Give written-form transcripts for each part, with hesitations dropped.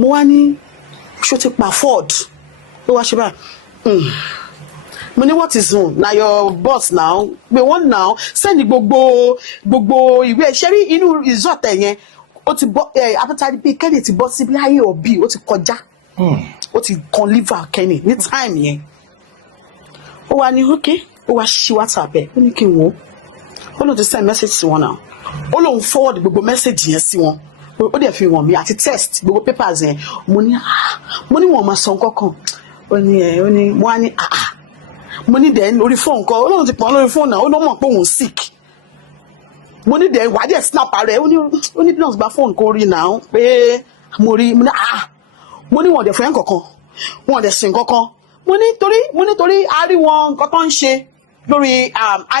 mo wá ní ṣó ti pa Ford ló wá ṣe báyìí money what is on now your boss now we want now send gbogbo ìwé ṣẹ́rí inú resort yẹn ó ti bọ́ after bí Kenny ti bọ́ sí bí ayé òbí ó ti kọjá ó ti kan liver Kenny ní time yẹn ó wá ní okay ó wá ṣí WhatsApp ẹ̀ ó ní kí n wò ó lóun ti send message sí wọn náà ó lóun forward gbogbo message yẹn sí wọn ó dẹ̀ fi wọ̀n mi àti test gbogbo papers yẹn mo ní wọn máa sọ nǹkan kan ó ní mo á ní mo ní dẹ̀ lórí fóònù kan olóhùn ti pọ̀ lórí fóònù náà ó ló mọ̀ pé òun sick mo ní dẹ̀ wádìí ẹ̀ snap rẹ̀ ó ní bí wọ́n gba fóònù kó rí náà pé mo rí mo ní wọn dẹ̀ fẹ́ kankan wọn dẹ̀ sìn kankan mo ní torí a rí wọn nǹkan tó ń ṣe lórí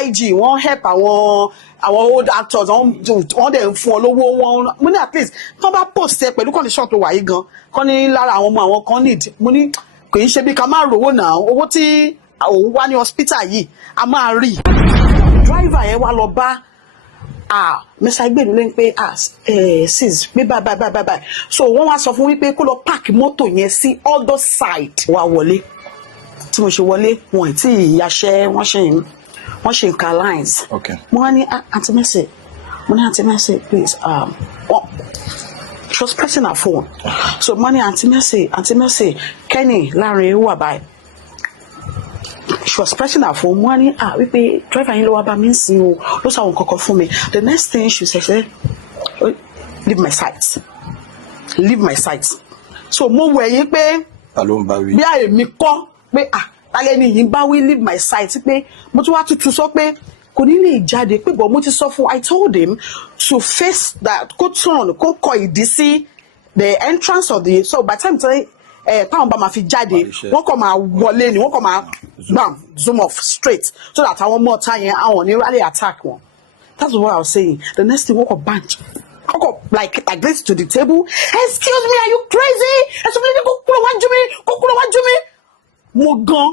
IG wọ́n help àwọn old actors wọ́n dẹ̀ fún ọ lówó wọn mo ní at least tó bá post ẹ pẹ̀lú condition tó wà yìí gan kọ́ ní lára àwọn ọmọ àwọn kan need mo ní kò í ṣe bí ká má rówó náà owó tí òun wá ní hospital yìí a máa rí driver yẹn wá lọ bá mẹsà gbèdú lẹ́yìn pé sis pé bye so wọ́n wá sọ fún wípé kó lọ park mọ́tò yẹn sí other side wá wọlé tí mo ṣe wọlé wọn tí ìyàṣẹ wọ́n ṣe nǹkan lines mo wá ní Aunty Mercy please she was pressing her phone so mo ní Aunty Mercy Kenny Lanre wà báyìí. She was pressing her phone. Money, wípé driver yín ló wá bá mi nsìn o, ló sọ àwọn kankan fún mi. The next thing she said, leave my sight. So mo wẹ̀ yín pé bí àyè mi kọ́ pé tálẹ́ ni yín bá wí leave my sight pé mo tún wá tutù sọ pé kò ní lè jáde pé bọ̀ mo ti sọ fún I told him to face that kó turn kó kọ ìdí sí the entrance of the so by the time táwọn bá máa fi jáde wọ́n kàn máa wọlé ni wọ́n kàn máa zoom off straight so that àwọn ọmọ ọ̀tá yẹn àwọn ní rally attack wọn. That's what I was saying. The next thing wọ́n kàn bunch wọ́n kàn like this to the table. Excuse me, are you crazy? ẹ̀sùn mi ní kó kúrò wájú mi. Mo gan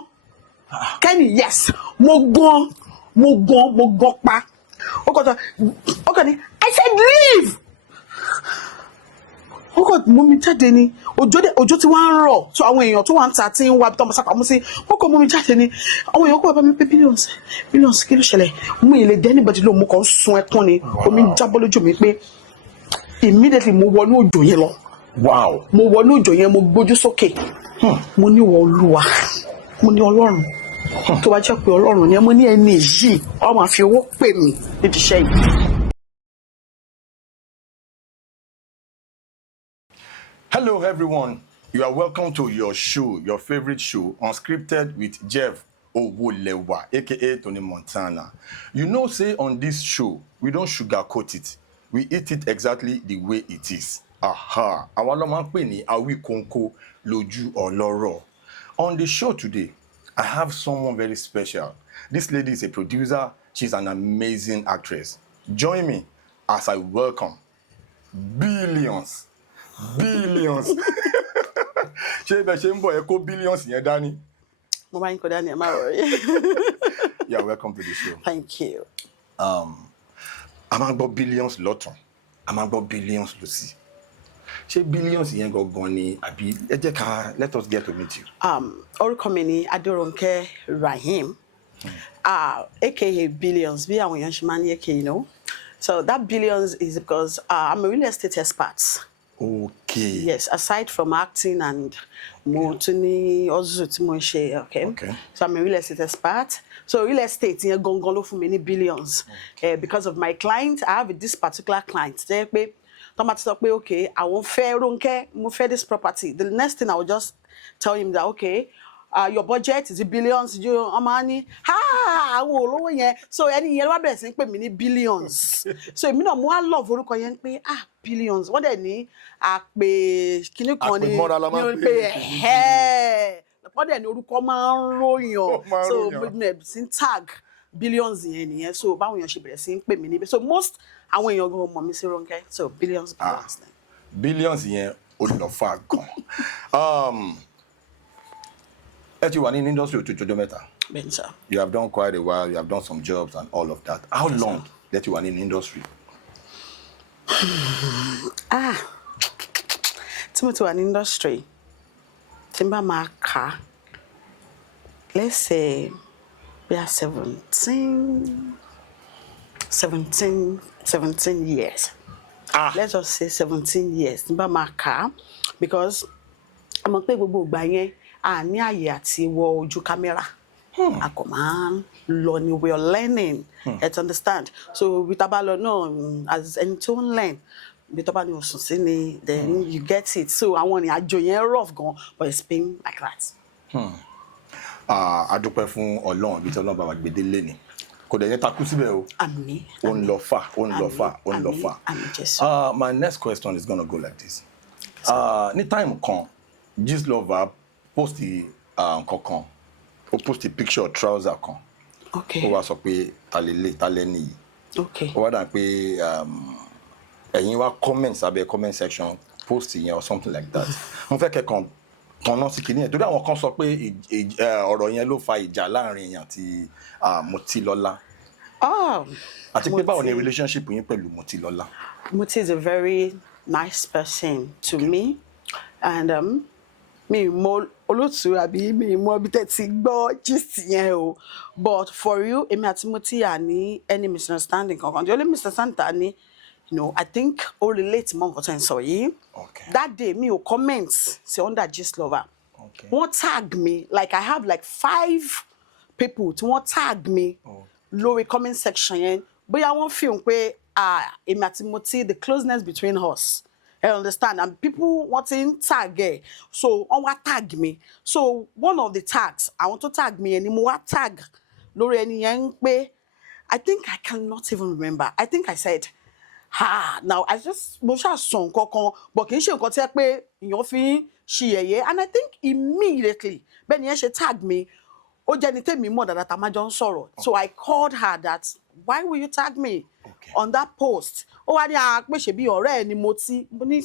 Kenny yes mo gan pa. Ó kàn ní I said leave. Ó kàn mú mi jáde ni òjò tí wọ́n ń rọ̀ so àwọn èèyàn tó wà ń ta tí ń wá tó ń sápamọ́ sí ó kàn mú mi jáde ni àwọn èèyàn kò bá mi pé billions kí ló ṣẹlẹ̀ mú ilé dẹ́ anybody ló mú kàn sun ẹkún ni omi jábọ́ lójú mi pé immediately mo wọnú òjò yẹn lọ. Wow. Mo wọnú òjò yẹn mo gbójú sókè mo ní wọ Olúwa mo ní Ọlọ́run tó bá jẹ́ pé Ọlọ́run ni mo ní ẹni yìí ó máa fi owó pè mí nídìí iṣẹ́ yìí. Hello everyone, you are welcome to your show, your favorite show, Unscripted with Jeff Owolewa, aka Tony Montana. You know, say on this show, we don't sugarcoat it. We eat it exactly the way it is. Aha, àwọn ló máa ń pè ní Awikonko lójú ọlọ́rọ̀. On the show today, I have someone very special. This lady is a producer. She's an amazing actress. Join me as I welcome Billions. Ṣé bẹ́ẹ̀ ṣe ń bọ̀ ẹ kó billions yẹn dání? Mo máa ń kó dání ẹ má worry. You are welcome to the show. Thank you. A máa gbọ́ billions lọ́tún, a máa gbọ́ billions lọ́sì. Ṣé billions yẹn gangan ni àbí ẹ jẹ́ ká let us get to meet you. Orúkọ mi ni Adérónkẹ́ Rahim, aka Billions bí àwọn èèyàn ṣe máa ń yẹ kí you know. So that billions is because I'm a real estate expert. Okay. Yes, aside from acting and mo tún ní ọzọ tí mo ń ṣe, okay. So I'm a real estate expert. So real estate yẹn gangan ló fún mi ní billions. Because of my client, I have this particular client. Jẹ́ pé tọ́mà ti sọ pé okay, àwọn fẹ́ Ronke, mo fẹ́ this property. The next thing I will just tell him that okay, your budget is billions. Ọmọ ní àwọn olówó yẹn. So ẹni yẹn wá bẹ̀rẹ̀ sí ń pè mí ní billions. So èmi náà mo wá love orúkọ yẹn pé billions. Wọ́n dẹ̀ ní àpè kíní kan ní pé wọ́n dẹ̀ ní orúkọ máa ń ròyàn. So mo sì ń tag billions yẹn nìyẹn. So báwọn èèyàn ṣe bẹ̀rẹ̀ sí ń pè mí níbẹ̀. So most àwọn èèyàn gan mọ̀ mí sí Ronke. So billions. Billions yẹn ó lọ fà gan. Ẹ ti wà ní industry òtútù mẹ́ta. You have done quite a while. You have done some jobs and all of that. How long that you were in the industry? tí mo ti wà ní industry tí n bá máa kà let's say we are 17 years. Let's just say 17 years tí n bá máa kà because àmọ́ pé gbogbo ìgbà yẹn a ní àyè àti wọ ojú kámẹ́rà. A kò máa ń lọ ni we are learning. You understand? So bí tá bá lọ náà as ẹni tó ń learn bí tó bá ní oṣù sí ni then you get it. So àwọn ìrìn àjò yẹn rough gan but it's been like that. A dúpẹ́ fún Ọlọ́run bí tí Ọlọ́run bá wa gbé délé ni. Kò dẹ̀ ní takú síbẹ̀ o. Àmín. Ó ń lọ fà, ó ń lọ fà, ó ń lọ fà. Àmín Jésù. My next question is gonna go like this. Ní time kan, Gistlover post kankan. Ó post a picture trouser kan. Okay. Ó wá sọ pé talẹ́ nìyí. Okay. Ó wá dà pé ẹ̀yin wá comment sábẹ́ comment section post yẹn or something like that. Mo fẹ́ kẹ́kàn tọ̀nà sí kìíní yẹn torí àwọn kan sọ pé ọ̀rọ̀ yẹn ló fa ìjà láàrin èèyàn àti Motilọ́lá. Àti pé báwo ni relationship yín pẹ̀lú Motilọ́lá? Moti is a very nice person to me and mi mọ olóòtú àbí mi mọ bí tẹ́ ti gbọ́ gist yẹn o but for you èmi àti Moti à ní any misunderstanding kankan the only misunderstanding ta ni I think ó relate mọ́ nǹkan tó ń sọ yìí. That day mi ò comment sí under Gistlover. Wọ́n tag me like I have like 5 people tí wọ́n tag me lórí comment section yẹn bóyá wọ́n feel pé èmi àti Moti the closeness between us. I understand and people wanting tag so on what tag me so one of the tags I want to tag me and mo tag lórí ẹni yẹn pé I think I cannot even remember I think I said now I just mo ṣá sọ nǹkan kan but kì í ṣe nǹkan tí ẹ pé èèyàn fi ṣe yẹ̀yẹ́ and I think immediately bẹ́ẹ̀ ni ẹ ṣe tag me ó jẹ́ ni tèmi mọ̀ dáadáa tá a máa jọ ń sọ̀rọ̀ so I called her that why will you tag me on that post ó wá ní pé ṣebí ọ̀rẹ́ ẹ ni mo ní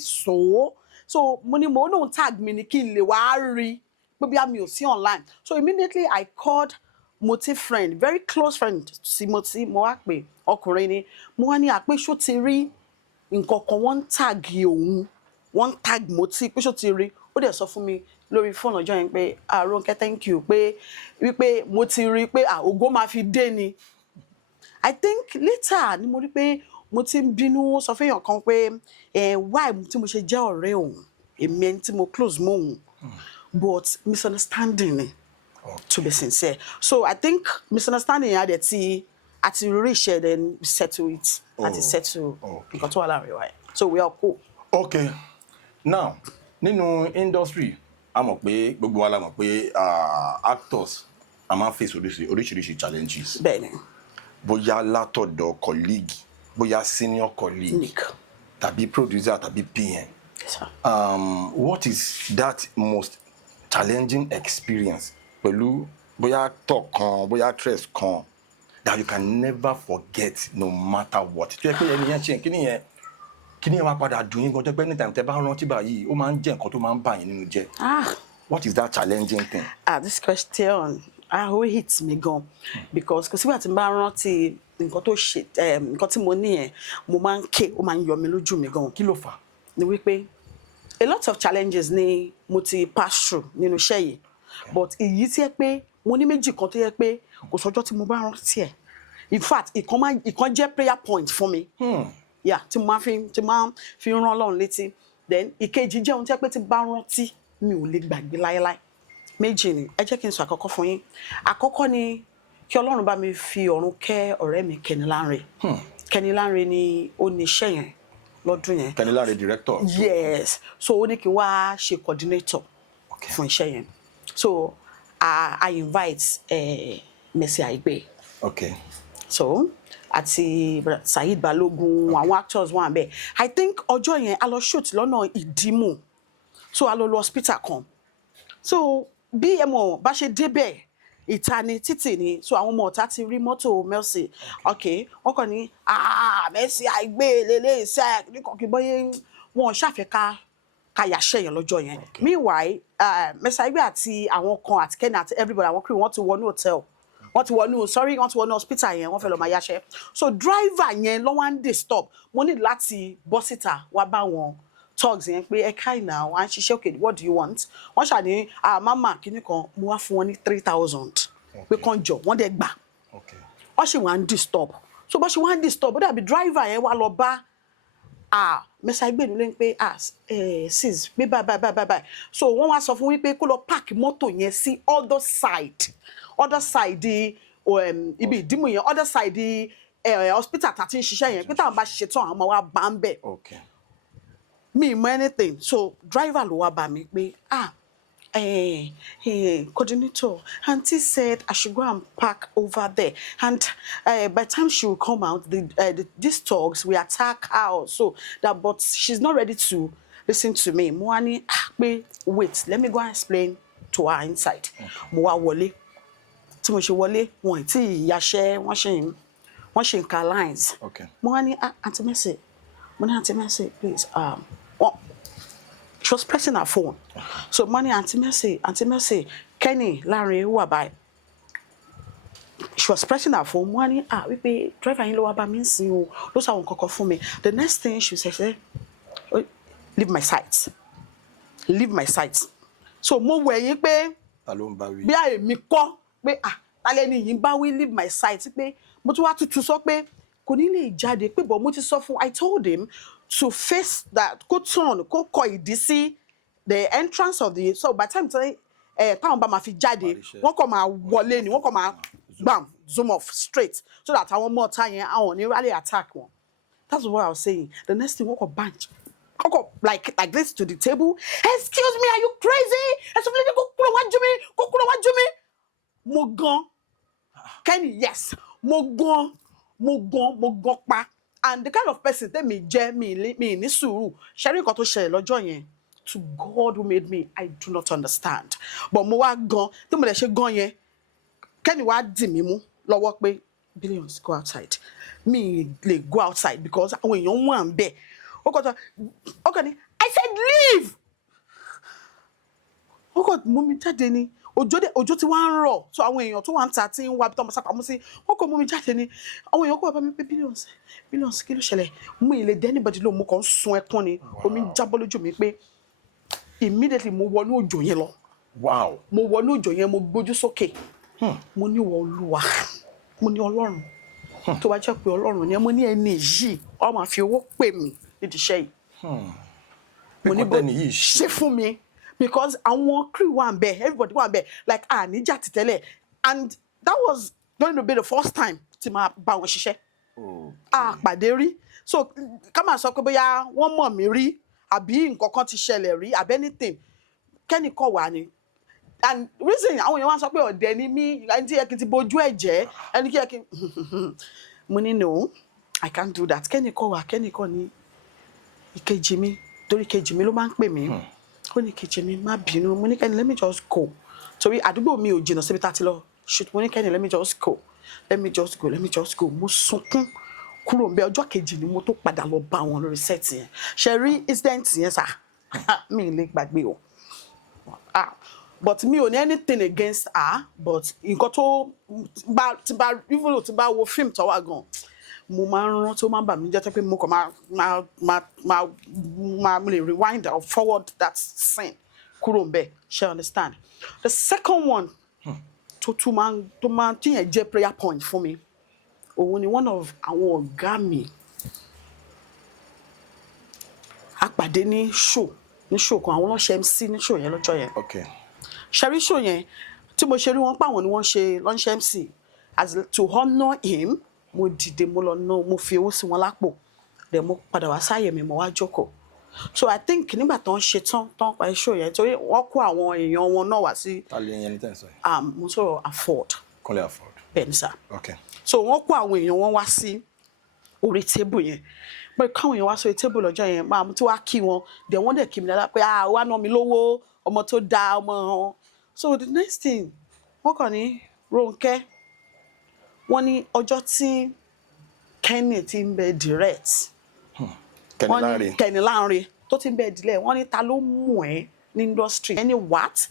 so mo ní mo lóun tag mi ni kí n lè wá rí pé bí mi ò sí online so immediately I called Moti friend very close friend sí Moti mo wá pé ọkùnrin ni mo wá ní pé ṣó ti rí nǹkan kan wọ́n tag òun wọ́n tag Moti pé ṣó ti rí ó dẹ̀ sọ fún mi lórí fóònù ọjọ́ yẹn pé Ronke thank you pé wípé mo ti rí pé ògo máa fi dé ni I think later ni mo rí pé mo ti ń bínú sọ fún èèyàn kan pé why tí mo ṣe jẹ́ ọ̀rẹ́ òun èmi ẹni tí mo close mọ́ òun but misunderstanding ni to be sincere so I think misunderstanding yẹn àti reach it then settle it àti settle nǹkan tó wà láàrin wa so we are cool. Okay now nínú industry a mọ̀ pé gbogbo wa la mọ̀ pé actors a máa ń face oríṣiríṣi challenges. Bẹ́ẹ̀ni. Bóyá látọ̀dọ̀ colleague bóyá senior colleague tàbí producer tàbí PM. Yes, sir. What is that most challenging experience pẹ̀lú bóyá talk kan bóyá stress kan that you can never forget no matter what? Tó yẹ pé ẹni yẹn ṣe kí ni ẹ wá padà dùn yín gan tó pé anytime tẹ bá rántí báyìí ó máa ń jẹ́ nǹkan tó máa ń bà yín nínú jẹ́. What is that challenging thing? This question ó hit me gan because kò sígbà tí n bá rántí nǹkan tó ṣe nǹkan tí mo ní yẹn mo máa ń ké ó máa ń yọ mi lójú mi gan. Kí ló fà? Ni wípé a lot of challenges ni mo ti pass through nínú iṣẹ́ yìí but èyí tí ẹ pé mo ní méjì kan tó yẹ pé kò sọjọ́ tí mo bá rántí ẹ̀ in fact ìkan jẹ́ prayer point fún mi tí mo máa fi rán Ọlọ́run létí then ìkejì jẹ́ ohun tí ẹ pé tí bá rántí mi ò lè gbàgbé láéláé méjì ni ẹ jẹ́ kí n sọ àkọ́kọ́ fún yín àkọ́kọ́ ni kí Ọlọ́run bá mi fi ọ̀run kẹ́ ọ̀rẹ́ mi Kenny Lanre. Kenny Lanre ni ó ní iṣẹ́ yẹn lọ́dún yẹn. Kenny Lanre director. Yes so ó ní kí n wá ṣe coordinator fún iṣẹ́ yẹn so I invite Mercy Aigbe. So àti Saheed Balogun àwọn actors wà ńbẹ̀ I think ọjọ́ yẹn a lọ shoot lọ́nà Ìdìmú so a lọ hospital kan so bí ẹ mọ̀ bá ṣe débẹ̀ ìta ni títì ni so àwọn ọmọ ọ̀tá ti rí mọ́tò Mercy wọ́n kàn ní Mercy Aigbe lélẹ̀ iṣẹ́ nìkan kí bọ́yé wọn ṣàfẹ́ ká yàṣẹ́ yẹn lọ́jọ́ yẹn meanwhile Mercy Aigbe àti àwọn kan àti Kenny àti everybody àwọn crew wọ́n ti wọnú hotel wọ́n ti wọnú hospital yẹn wọ́n fẹ́ lọ máa yàṣẹ́ so driver yẹn ló wá ń disturb mo ní láti bọ́ síta wá bá wọn thugs yẹn pé ẹ káì náà wọ́n á ṣiṣẹ́ okay what do you want wọ́n ṣà ní mama kíní kan mo wá fún wọn ní 3,000 pé kàn jọ wọ́n dẹ̀ gbà wọ́n ṣì wá ń disturb so bó ṣe wá ń disturb ó dàbí driver yẹn wá lọ bá mẹ́sà ìgbèlú lẹ́yìn pé sis pé bye so wọ́n wá sọ fún wípé kó lọ park mọ́tò yẹn sí other side ibi ìdímù yẹn other side hospital tàti ń ṣiṣẹ́ yẹn pé táwọn bá ṣiṣẹ́ tán àwọn ọmọ wa bá ń bẹ̀ mi mọ anything so driver ló wá bá mi pé coordinator aunty said I should go and park over there and by the time she will come out these thugs will attack her so that but she's not ready to listen to me mo wá ní wait let me go and explain to her inside mo wá wọlé tí mo ṣe wọlé wọn tí ìyàṣẹ wọ́n ṣe nǹkan lines mo wá ní aunty Mercy mo ní aunty Mercy please she was pressing her phone so money aunty Mercy Kenny Lanre wà báyìí she was pressing her phone mo ní wípé driver yín ló wá bá mi ń sin o ló sọ àwọn kankan fún mi the next thing she said leave my sight so mo wẹ̀ yín pé bí àyèmí kọ́ pé lálẹ́ ni yìí ń bá wí leave my sight pé mo tún wá tutù sọ pé kò ní lè jáde pé bọ̀ mo ti sọ fún I told him to face that kó turn kó kọ ìdí sí the entrance of the so by the time táwọn bá máa fi jáde wọ́n kàn máa wọlé ni wọ́n kàn máa bam zoom off straight so that àwọn ọmọ ọ̀tá yẹn àwọn ní rally attack wọn that's what I was saying the next thing wọ́n kàn bunch wọ́n kàn like this to the table excuse me are you crazy ẹ̀sùn fúnlẹ̀ kó kúrò wájú mi mo gan Kenny yes mo gan pa and the kind of person tẹ́mi jẹ́ mi ní sùúrù ṣẹ́rí nǹkan tó ṣẹlẹ̀ lọ́jọ́ yẹn to God who made me I do not understand but mo wá gan tí mo lè ṣe gan yẹn Kenny wá dì mí mú lọ́wọ́ pé Billions go outside mi lè go outside because àwọn èèyàn wà ń bẹ̀ ó kàn ní I said leave ó kàn mú mi jáde ni òjò tí wọ́n ń rọ̀ so àwọn èèyàn tó wà ń ta tí ń wá bí tọ́mọ sápamọ́ sí wọ́n kò mú mi jáde ni àwọn èèyàn kò wá bá mi pé Billions kí ló ṣẹlẹ̀ mú ilé dé anybody ló mú kàn ń sun ẹkún ni omi ń jábọ́ lójú mi pé immediately mo wọnú òjò yẹn lọ mo wọnú òjò yẹn mo gbójú sókè mo ní ìwọ Olúwa mo ní Ọlọ́run tó bá jẹ́ pé Ọlọ́run ni mo ní ẹni yìí ó máa fi owó pè mí nídìí iṣẹ́ yìí mo ní bó ṣe fún mi because àwọn crew wà ń bẹ̀ everybody wà ń bẹ̀ like níjà ti tẹ́lẹ̀ and that was going to be the first time tí máa bá wọn ṣiṣẹ́ pàdé rí so ká máa sọ pé bóyá wọ́n mọ̀ mí rí àbí nǹkan kan ti ṣẹlẹ̀ rí àbí anything Kenny kọ̀ wá ni and reason àwọn èèyàn wá sọ pé ọ̀dẹ̀ ni mí ẹni tí yẹ kí n ti bojú ẹ̀ jẹ́ ẹni tí yẹ kí n mo ní no I can't do that Kenny kọ̀ ní ìkejì mi torí ìkejì mi ló máa ń pè mí ó ní ìkejì mi má bínú mo ní Kenny let me just go torí àdúgbò mi ò jìnnà síbi tá a ti lọ shoot mo ní Kenny let me just go mo sunkún kúrò ń bẹ ọjọ́ kejì ni mo tó padà lọ bá wọn lórí set yẹn ṣe rí incident yẹn sà mi lè gbàgbé o but mi ò ní anything against her but nǹkan tó ti bá wo fíìmù tó wà gan mo máa ń rántí ó máa ń bà mí jẹ́ pé mo kàn máa lè rewind or forward that scene kúrò ń bẹ ṣe understand the second one tó máa tíyẹn jẹ́ prayer point fún mi òun ni one of àwọn ọ̀gá mi àpàdé ní show kan àwọn ọlọ́ṣẹ́ MC ní show yẹn lọ́jọ́ yẹn ṣẹ́rí show yẹn tí mo ṣe rí wọn páwọn ni wọ́n ṣe lọ́nṣẹ́ MC as to honour him mo dìde mo lọ ná mo fi owó sí wọn lápò dẹ̀ mo padà wá sáyè mi mo wá jókòó so I think nígbà tó ń ṣe tán pa show yẹn torí wọ́n kó àwọn èèyàn wọn náà wá sí mo sọ̀rọ̀ afford bẹ́ẹ̀ ni sà so wọ́n kó àwọn èèyàn wọn wá sí orí tébù yẹn pé káwọn èèyàn wá sórí tébù lọ́jọ́ yẹn máa mú tí wàá kí wọn dẹ̀ wọ́n dẹ̀ kí mi dáadáa pé wá ná mi lówó ọmọ tó dáa ọmọ wọn so the next thing wọ́n kàn ní Ronke wọ́n ní ọjọ́ tí Kenny ti ń bẹ direct Kenny Lanre tó ti ń bẹ dilẹ̀ wọ́n ní ta ló mú ẹ́ ní industry any what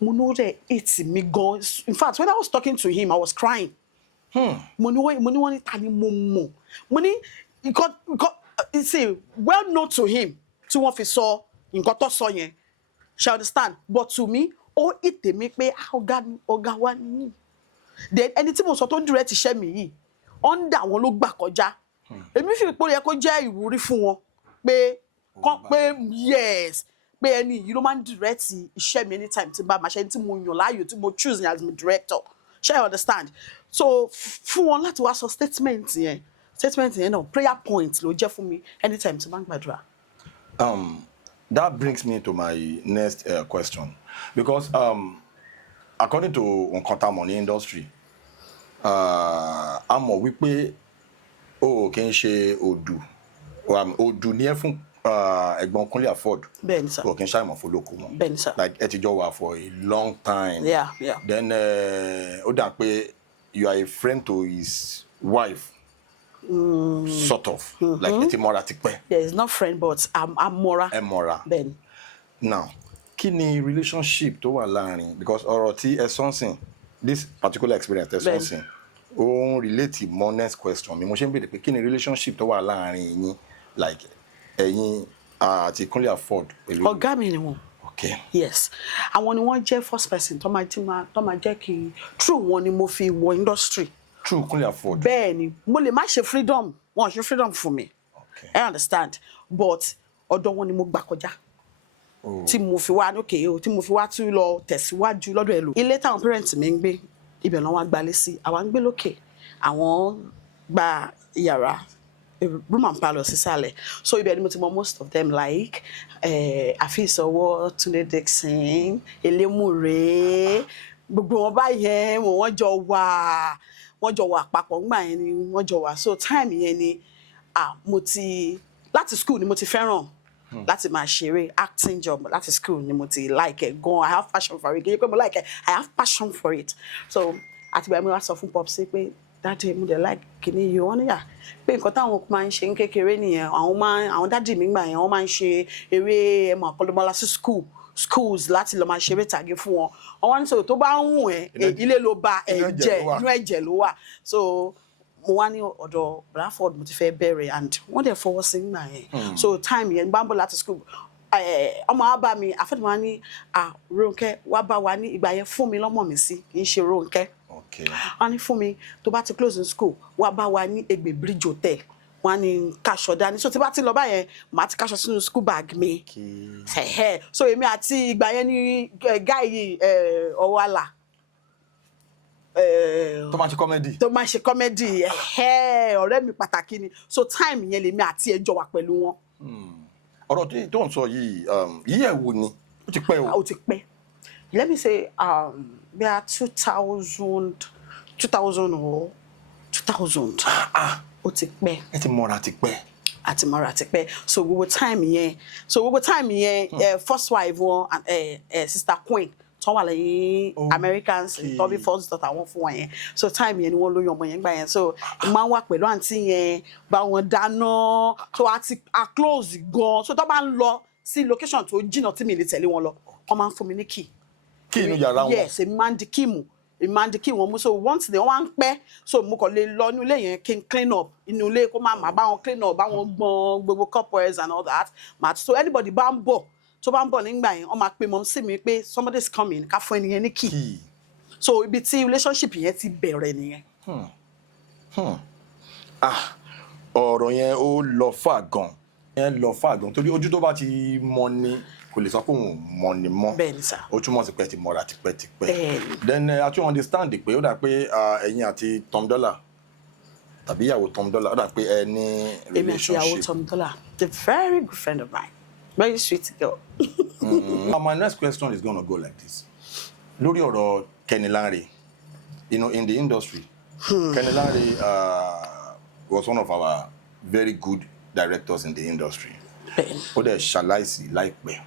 mo ní ó rẹ̀ ètì mi gan in fact when I was talking to him I was crying mo ní wọ́n ní ta ni mo mọ̀ mo ní it's well known to him tí wọ́n fi sọ nǹkan tó sọ yẹn ṣe understand but to me ó ìtè mi pé ọ̀gá wa ni then ẹni tí mo sọ tó direct iṣẹ́ mi yìí under wọn ló gbà kọjá èmi fi pé ó yẹ kó jẹ́ ìwúrí fún wọn pé yes pé ẹni yìí ló máa ń direct iṣẹ́ mi anytime tí bá máa ṣe ẹni tí mo yàn láàyò tí mo choose as my director ṣe I understand so fún wọn láti wá sọ statement yẹn náà prayer point ló jẹ́ fún mi anytime tí bá ń gbàdúrà. That brings me to my next question because according to nǹkan tá a mọ̀ ní industry a mọ̀ wípé o kì í ṣe odù ní ẹ fún ẹ̀gbọ́n Kúnlé Afọ́d bẹ́ẹ̀ni sir o kì í ṣàìmọ̀ fún lóko wọn bẹ́ẹ̀ni sir like ẹ ti jọ wà for a long time yeah then ó dà pé you are a friend to his wife sort of like ẹ ti mọ́ra ti pẹ́. yeah he's not friend but I'm mọ́ra. ẹ mọ́ra bẹ́ẹ̀ni. now kí ni relationship tó wà láàrin because ọ̀rọ̀ tí ẹ sọ́nsìn this particular experience ẹ sọ́nsìn ó ń relate mọ́ next question mi mo ṣe ń béèrè pé kí ni relationship tó wà láàrin yín like ẹ̀yin àti Kúnlé Afọ́d pẹ̀lú. ọ̀gá mi ni wọn. okay. yes àwọn ni wọ́n jẹ́ first person tó máa jẹ́ kí through wọn ni mo fi wọ industry. through Kúnlé Afọ́d. bẹ́ẹ̀ ni mo lè má ṣe freedom wọn ṣe freedom fún mi. okay. I understand but ọ̀dọ̀ wọn ni mo gbà kọjá. tí mo fi wá okay o tí mo fi wá tún lọ tẹ̀síwájú lọ́dọ̀ ẹlò. ilé táwọn parents mi ń gbé ibẹ̀ náà wọ́n gbalé sí àwa ń gbé lókè àwọn gba yàrá room and parlour sísàlẹ̀ so ibẹ̀ ni mo ti mọ most of them like Àfíìsọwọ́ Túndé Dixon Elémùrè gbogbo wọn báyẹn wọ́n jọ wà papọ̀ ńgbà yẹn ni wọ́n jọ wà so time yẹn ni mo ti láti school ni mo ti fẹ́ràn láti máa ṣeré acting job láti school ni mo ti like it gan I have passion for it kì í pé mo like it I have passion for it so àtìgbà mi wá sọ fún Popsi pé dáàdì mi dẹ̀ like kìíní yìí wọ́n níyà pé nǹkan táwọn máa ń ṣe ń kékeré nìyẹn àwọn dáàdì mi gbà yẹn wọ́n máa ń ṣe eré ẹ̀mọ̀ àkọlùmọ́lá sí schools láti lọ máa ṣeré tàgé fún wọn wọ́n ní sọ̀rọ̀ tó bá ń wù ẹ́ ilé ló ba inú ẹ̀jẹ̀ ló wà so mo wá ní ọ̀dọ̀ Bradford mo ti fẹ́ bẹ̀rẹ̀ and wọ́n dẹ̀ fọwọ́ sí gbà yẹn so time yẹn bá ń bọ̀ láti school ọmọ wa bá mi àfẹ́tí wa ní Ronke wá bá wa ní ìgbà yẹn fún mi lọ́mọ mi sí kì í ṣe Ronke wọ́n ní fún mi tó bá ti close in school wá bá wa ní Ègbè Bridge Hotel wọ́n ní kaṣọ dání so tí bá ti lọ báyẹn màá ti kaṣọ sínú school bag mi so èmi àti ìgbà yẹn ní guy Ọwọ́là tó máa ṣe comedy ọ̀rẹ́ mi pàtàkì ni so time yẹn lèmi àti ẹjọ́ wà pẹ̀lú wọn. ọ̀rọ̀ tó ń sọ yìí yíyẹ̀ wo ni ó ti pẹ́ o. ó ti pẹ́ let me say bí a 2000 or 2000 ó ti pẹ́. ẹ ti mọ́ra ti pẹ́. àti mọ́ra ti pẹ́ so gbogbo time yẹn first wife wọn sister Queen tó wà lẹ́yìn Americans tó bí first daughter wọn fún wọn yẹn so time yẹn ni wọ́n lóyún ọmọ yẹn gbà yẹn so máa ń wà pẹ̀lú àǹtí yẹn bá wọn dáná so a close gan so tó bá ń lọ sí location tó jìnnà tí mi lè tẹ̀lé wọn lọ wọ́n máa ń fún mi ní key inú yàrá wọn yes èmi máa ń di key mu èmi máa ń di key wọn mú so once they wọ́n wá ń pẹ́ so mo kàn lè lọ inú ilé yẹn kí n clean up inú ilé kó máa bá wọn clean up bá wọn gbọn gbogbo cupboards and all that so anybody bá ń bọ̀ tó bá ń bọ̀ nígbà yẹn wọ́n máa pe mọ́ sí mi pé somebody is coming ká fún ẹnìyẹn ní key so ibi tí relationship yẹn ti bẹ̀rẹ̀ nìyẹn. ọ̀rọ̀ yẹn ó lọ fà gan torí ojú tó bá ti mọ ni kò lè sọ pé òun mọ ni mọ́ bẹ́ẹ̀ni sà ó túmọ̀ sí pé ti mọ́ra tipẹ́tipẹ́ then I tún understand pé ó dà pé ẹ̀yin àti Tom Dollar tàbí ìyàwó Tom Dollar ó dà pé ẹ ní relationship. èmi àti ìyàwó Tom Dollar a very good friend of mine. Very sweet girl. My next question is going to go like this. Lórí ọ̀rọ̀ Kenny Lanre, in the industry, Kenny Lanre was one of our very good directors in the industry. Ó dẹ̀ ṣaláìsí láìpẹ́.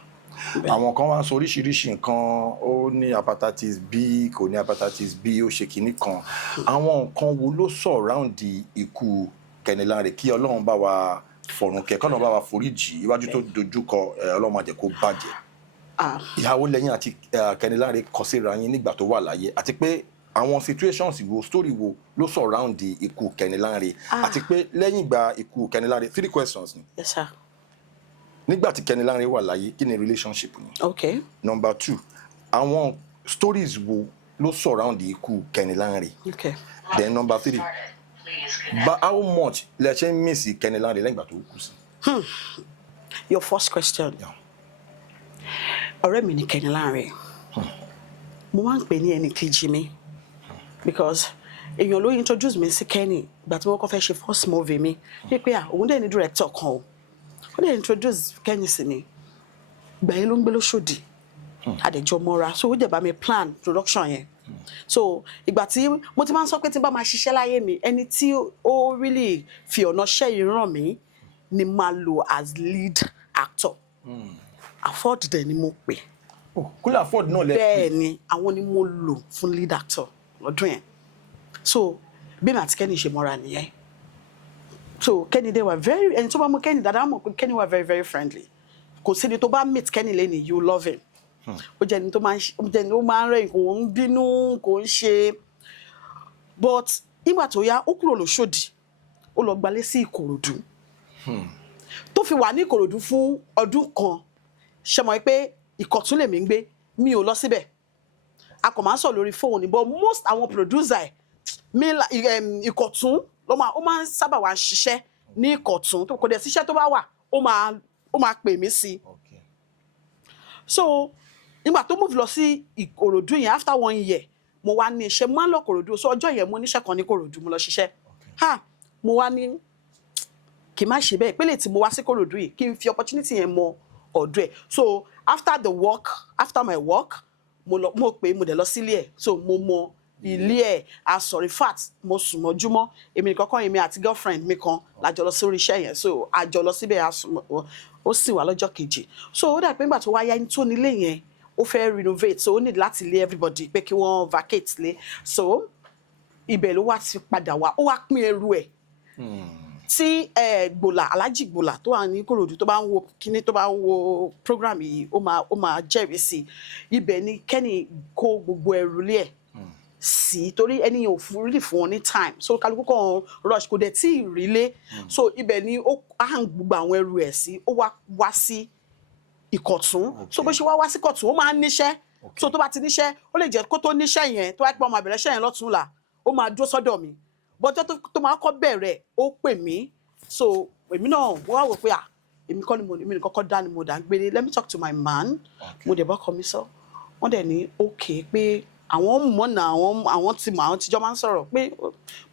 Àwọn kan wá sọ oríṣiríṣi nǹkan, ó ní hepatitis B, kò ní hepatitis B, ó ṣe kinní kan. Àwọn nǹkan wo ló surround ikú Kenny Lanre kí Ọlọ́run bá wa fọ̀run kẹ̀kọ́ náà bá wa foríjì iwájú tó dojúkọ Ọlọ́run má jẹ́ kó bàjẹ́. Ìyàwó lẹ́yìn àti Kenny Lanre kọ síra yín nígbà tó wà láyé àti pé àwọn situations wo story wo ló surround ikú Kenny Lanre àti pé lẹ́yìn ìgbà ikú Kenny Lanre 3 questions ni. Yes sir. nígbà tí Kenny Lanre wà láyé kí ni relationship ni. Okay. Number 2, àwọn stories wo ló surround ikú Kenny Lanre. Okay. Then number 3, but how much lẹ ṣe ń miss Kenny Lanre lẹ́yìn ìgbà tó kú sí. Your first question. Yeah. Ọ̀rẹ́ mi ni Kenny Lanre. Mo máa ń pè ní ẹni kejì mi because èèyàn ló introduce mi sí Kenny ìgbà tí wọ́n kọ́ fẹ́ ṣe first movie mi pé òun dẹ̀ ní director kan o ó dẹ̀ introduce Kenny sí mi ìgbà yẹn ló ń gbé lóṣòdì àdẹ̀jọ́ mọ́ra so ó dẹ̀ bá mi plan production yẹn so ìgbà tí mo ti máa ń sọ pé tí n bá máa ṣiṣẹ́ láyé mi ẹni tí ó really fi ọ̀nà ṣẹ́ yìí ràn mí ni máa lò as lead actor afford dẹ̀ ni mo pè. Kúlẹ̀ afford náà lẹ. Bẹ́ẹ̀ ni àwọn ni mo lò fún lead actor lọ́dún yẹn so bí mi àti Kenny ṣe mọ́ra nìyẹn so Kenny they were very ẹni tó bá mú Kenny dáadáa mọ̀ pé Kenny were very very friendly kò sí ni tó bá meet Kenny lẹ́ni you love him ó jẹ́ ni tó máa ń rẹ́yìn kò ń bínú kò ń ṣe but ìgbà tó yá ó kúrò lóṣòdì ó lọ gbalé sí Ìkòròdú tó fi wà ní Ìkòròdú fún ọdún kan ṣe mọ̀ pé Ìkọ̀tún lèmi ń gbé mi ò lọ síbẹ̀ a kò máa ń sọ lórí fóònù but most àwọn producer Ìkọ̀tún ó máa ń sábà wá ṣiṣẹ́ ní Ìkọ̀tún kò dẹ̀ síṣẹ́ tó bá wà ó máa pè mí sí so nígbà tó move lọ sí Ìkòròdú yẹn after 1 year mo wá ní iṣẹ́ mo máa ń lọ Ìkòròdú so ọjọ́ yẹn mo níṣẹ́ kan ní Ìkòròdú mo lọ ṣiṣẹ́ mo wá ní kì í má ṣe bẹ́ẹ̀ ìpele tí mo wá sí Ìkòròdú yìí kí n fi opportunity yẹn mọ ọ̀dọ̀ ẹ̀ so after my work mo pè mo dẹ̀ lọ sílé ẹ̀ so mo mọ ilé ẹ̀ in fact mo sùn mọ́júmọ́ èmi nìkan kan èmi àti girlfriend mi kan la jọ lọ sí orí iṣẹ́ yẹn so a jọ lọ síbẹ̀ ó sì wà lọ́jọ́ kejì so ó dà pé nígbà tó wáyá ní tó nílé yẹn ó fẹ́ renovate so ó need láti lé everybody pé kí wọ́n vacate lé so ibẹ̀ ló wá ti padà wá ó wá pín ẹrù ẹ̀ tí Gbòlà Aláàjì Gbòlà tó wà ní Ìkòròdú tó bá ń wo kíní tó bá ń wo program yìí ó máa jẹ́rìí sí ibẹ̀ ni Kenny kó gbogbo ẹrù lé ẹ̀ sí torí ẹni yẹn ò really fún wọn ní time so kálukú kan rush kò dẹ̀ tí ì rí lé so ibẹ̀ ni ó hàn gbogbo àwọn ẹrù ẹ̀ sí ó wá sí Ìkọ̀tún so bó ṣe wá sí Ìkọ̀tún ó máa ń níṣẹ́ so tó bá ti níṣẹ́ ó lè jẹ́ kó tó níṣẹ́ yẹn tó wá pé ọmọ àbẹ̀rẹ̀ iṣẹ́ yẹn lọ́túnla ó máa dúró sọ́dọ̀ mi bọ́jọ́ tó máa kọ́ bẹ̀rẹ̀ ó pè mí so èmi náà wọ́n wá wò pé èmi ní kọ́kọ́ dá ni mo dá ń gbélé let me talk to my man mo dẹ̀ bọ́ kọ́ mi sọ wọ́n dẹ̀ ní okay pé àwọn mọ̀nà àwọn tí àwọn tíjọ́ máa ń sọ̀rọ̀ pé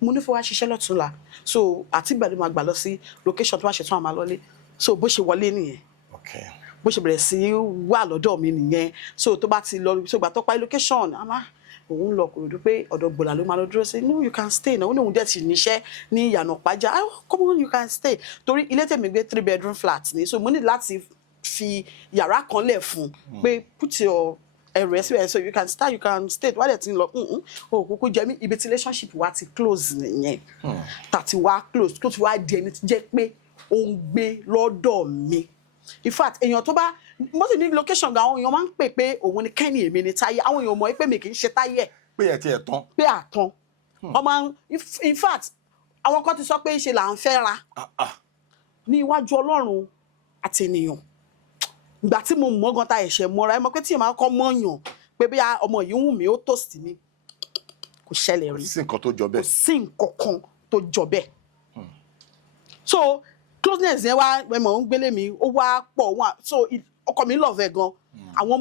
mo ní fún wa ṣiṣẹ́ lọ́túnla so àti ìgbà ni màá gbà lọ sí location tó wá ṣe tún àmà lọ́lé so bó ṣe wọlé nìyẹn bó ṣe bẹ̀rẹ̀ sí wà lọ́dọ̀ mi nìyẹn so tó bá ti lọ so ìgbà tó parí location òun lọ Ìkòròdú pé ọ̀dọ̀ Gbòlà ló máa lọ dúró sí no you can stay náà ó ní òun dẹ̀ ti níṣẹ́ ní Ìyànà Pàjá come on you can stay torí ilé tèmi gbé 3 bedroom flat ni so mo ní láti fi yàrá kan lẹ̀ fún pé put your ẹrù ẹ síbẹ̀ so you can stay wá dẹ̀ ti ń lọ òkúkú jẹ́ mi ibi tí relationship wa ti close nìyẹn tàti wá close tó ti wá di ẹni tí jẹ́ pé ó ń gbé lọ́dọ̀ mi in fact èèyàn tó bá mo sì ní location gan àwọn èèyàn máa ń pè pé òun ni Kenny èmi ni Táyé àwọn èèyàn mọ̀ pé mi kì í ṣe Táyé pé ẹ̀ tí ẹ̀ tán pé àtàn ọmọ in fact àwọn kan ti sọ pé ṣe là ń fẹ́ ra ní iwájú Ọlọ́run àti ènìyàn ìgbà tí mo mọ̀ gan ta ẹ̀ṣẹ̀ mọ́ra ẹ mọ̀ pé tí èèyàn máa kọ́ mọ́yàn pé bí ọmọ yìí wù mí ó toast mi kò ṣẹlẹ̀ rí kò sí nǹkan tó jọ bẹ́ẹ̀ kò sí nǹkan kan tó jọ bẹ́ẹ̀ so closeness yẹn wá mọ̀ ń gbélé mi ó wá pọ̀ wọn so ọkọ mi love ẹ gan àwọn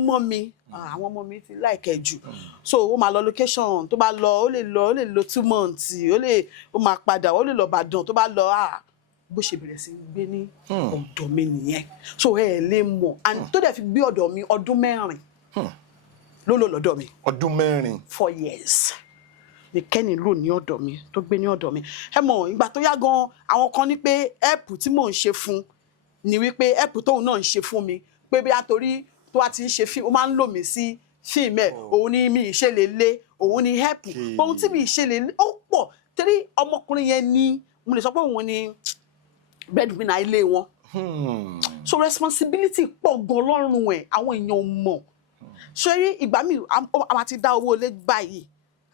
ọmọ mi ti like ẹ jù so ó máa lọ location tó bá lọ ó lè lọ 2 months ó máa padà ó lè lọ Ìbàdàn tó bá lọ bó ṣe bẹ̀rẹ̀ sí gbé ní ọ̀dọ̀ mi nìyẹn so lè mọ̀ and tó dẹ̀ fi gbé ọ̀dọ̀ mi ọdún 4 ló lò lọ́dọ̀ mi. ọdún 4. 4 years ni Kenny lò ní ọ̀dọ̀ mi tó gbé ní ọ̀dọ̀ mi ẹ mọ̀ ìgbà tó yá gan àwọn kan ní pé ẹ̀pù tí mò ń ṣe fún ni wípé ẹ̀pù tóun náà ń ṣe fún mi pé bí a torí tó wá ti ń ṣe fíìmù ó máa ń lò mí sí fíìmù ẹ̀ òun ni mi ìṣe lè lé òun ni ẹ̀pù ohun tí mi ìṣe lè lé ó pọ̀ torí ọmọkùnrin yẹn ni mo lè sọ pé òun ni breadwinner ilé wọn so responsibility pọ̀ gan lọ́rùn ẹ̀ àwọn èèyàn mọ̀ ṣé rí ìgbà mi a máa ti dá owó lé báyìí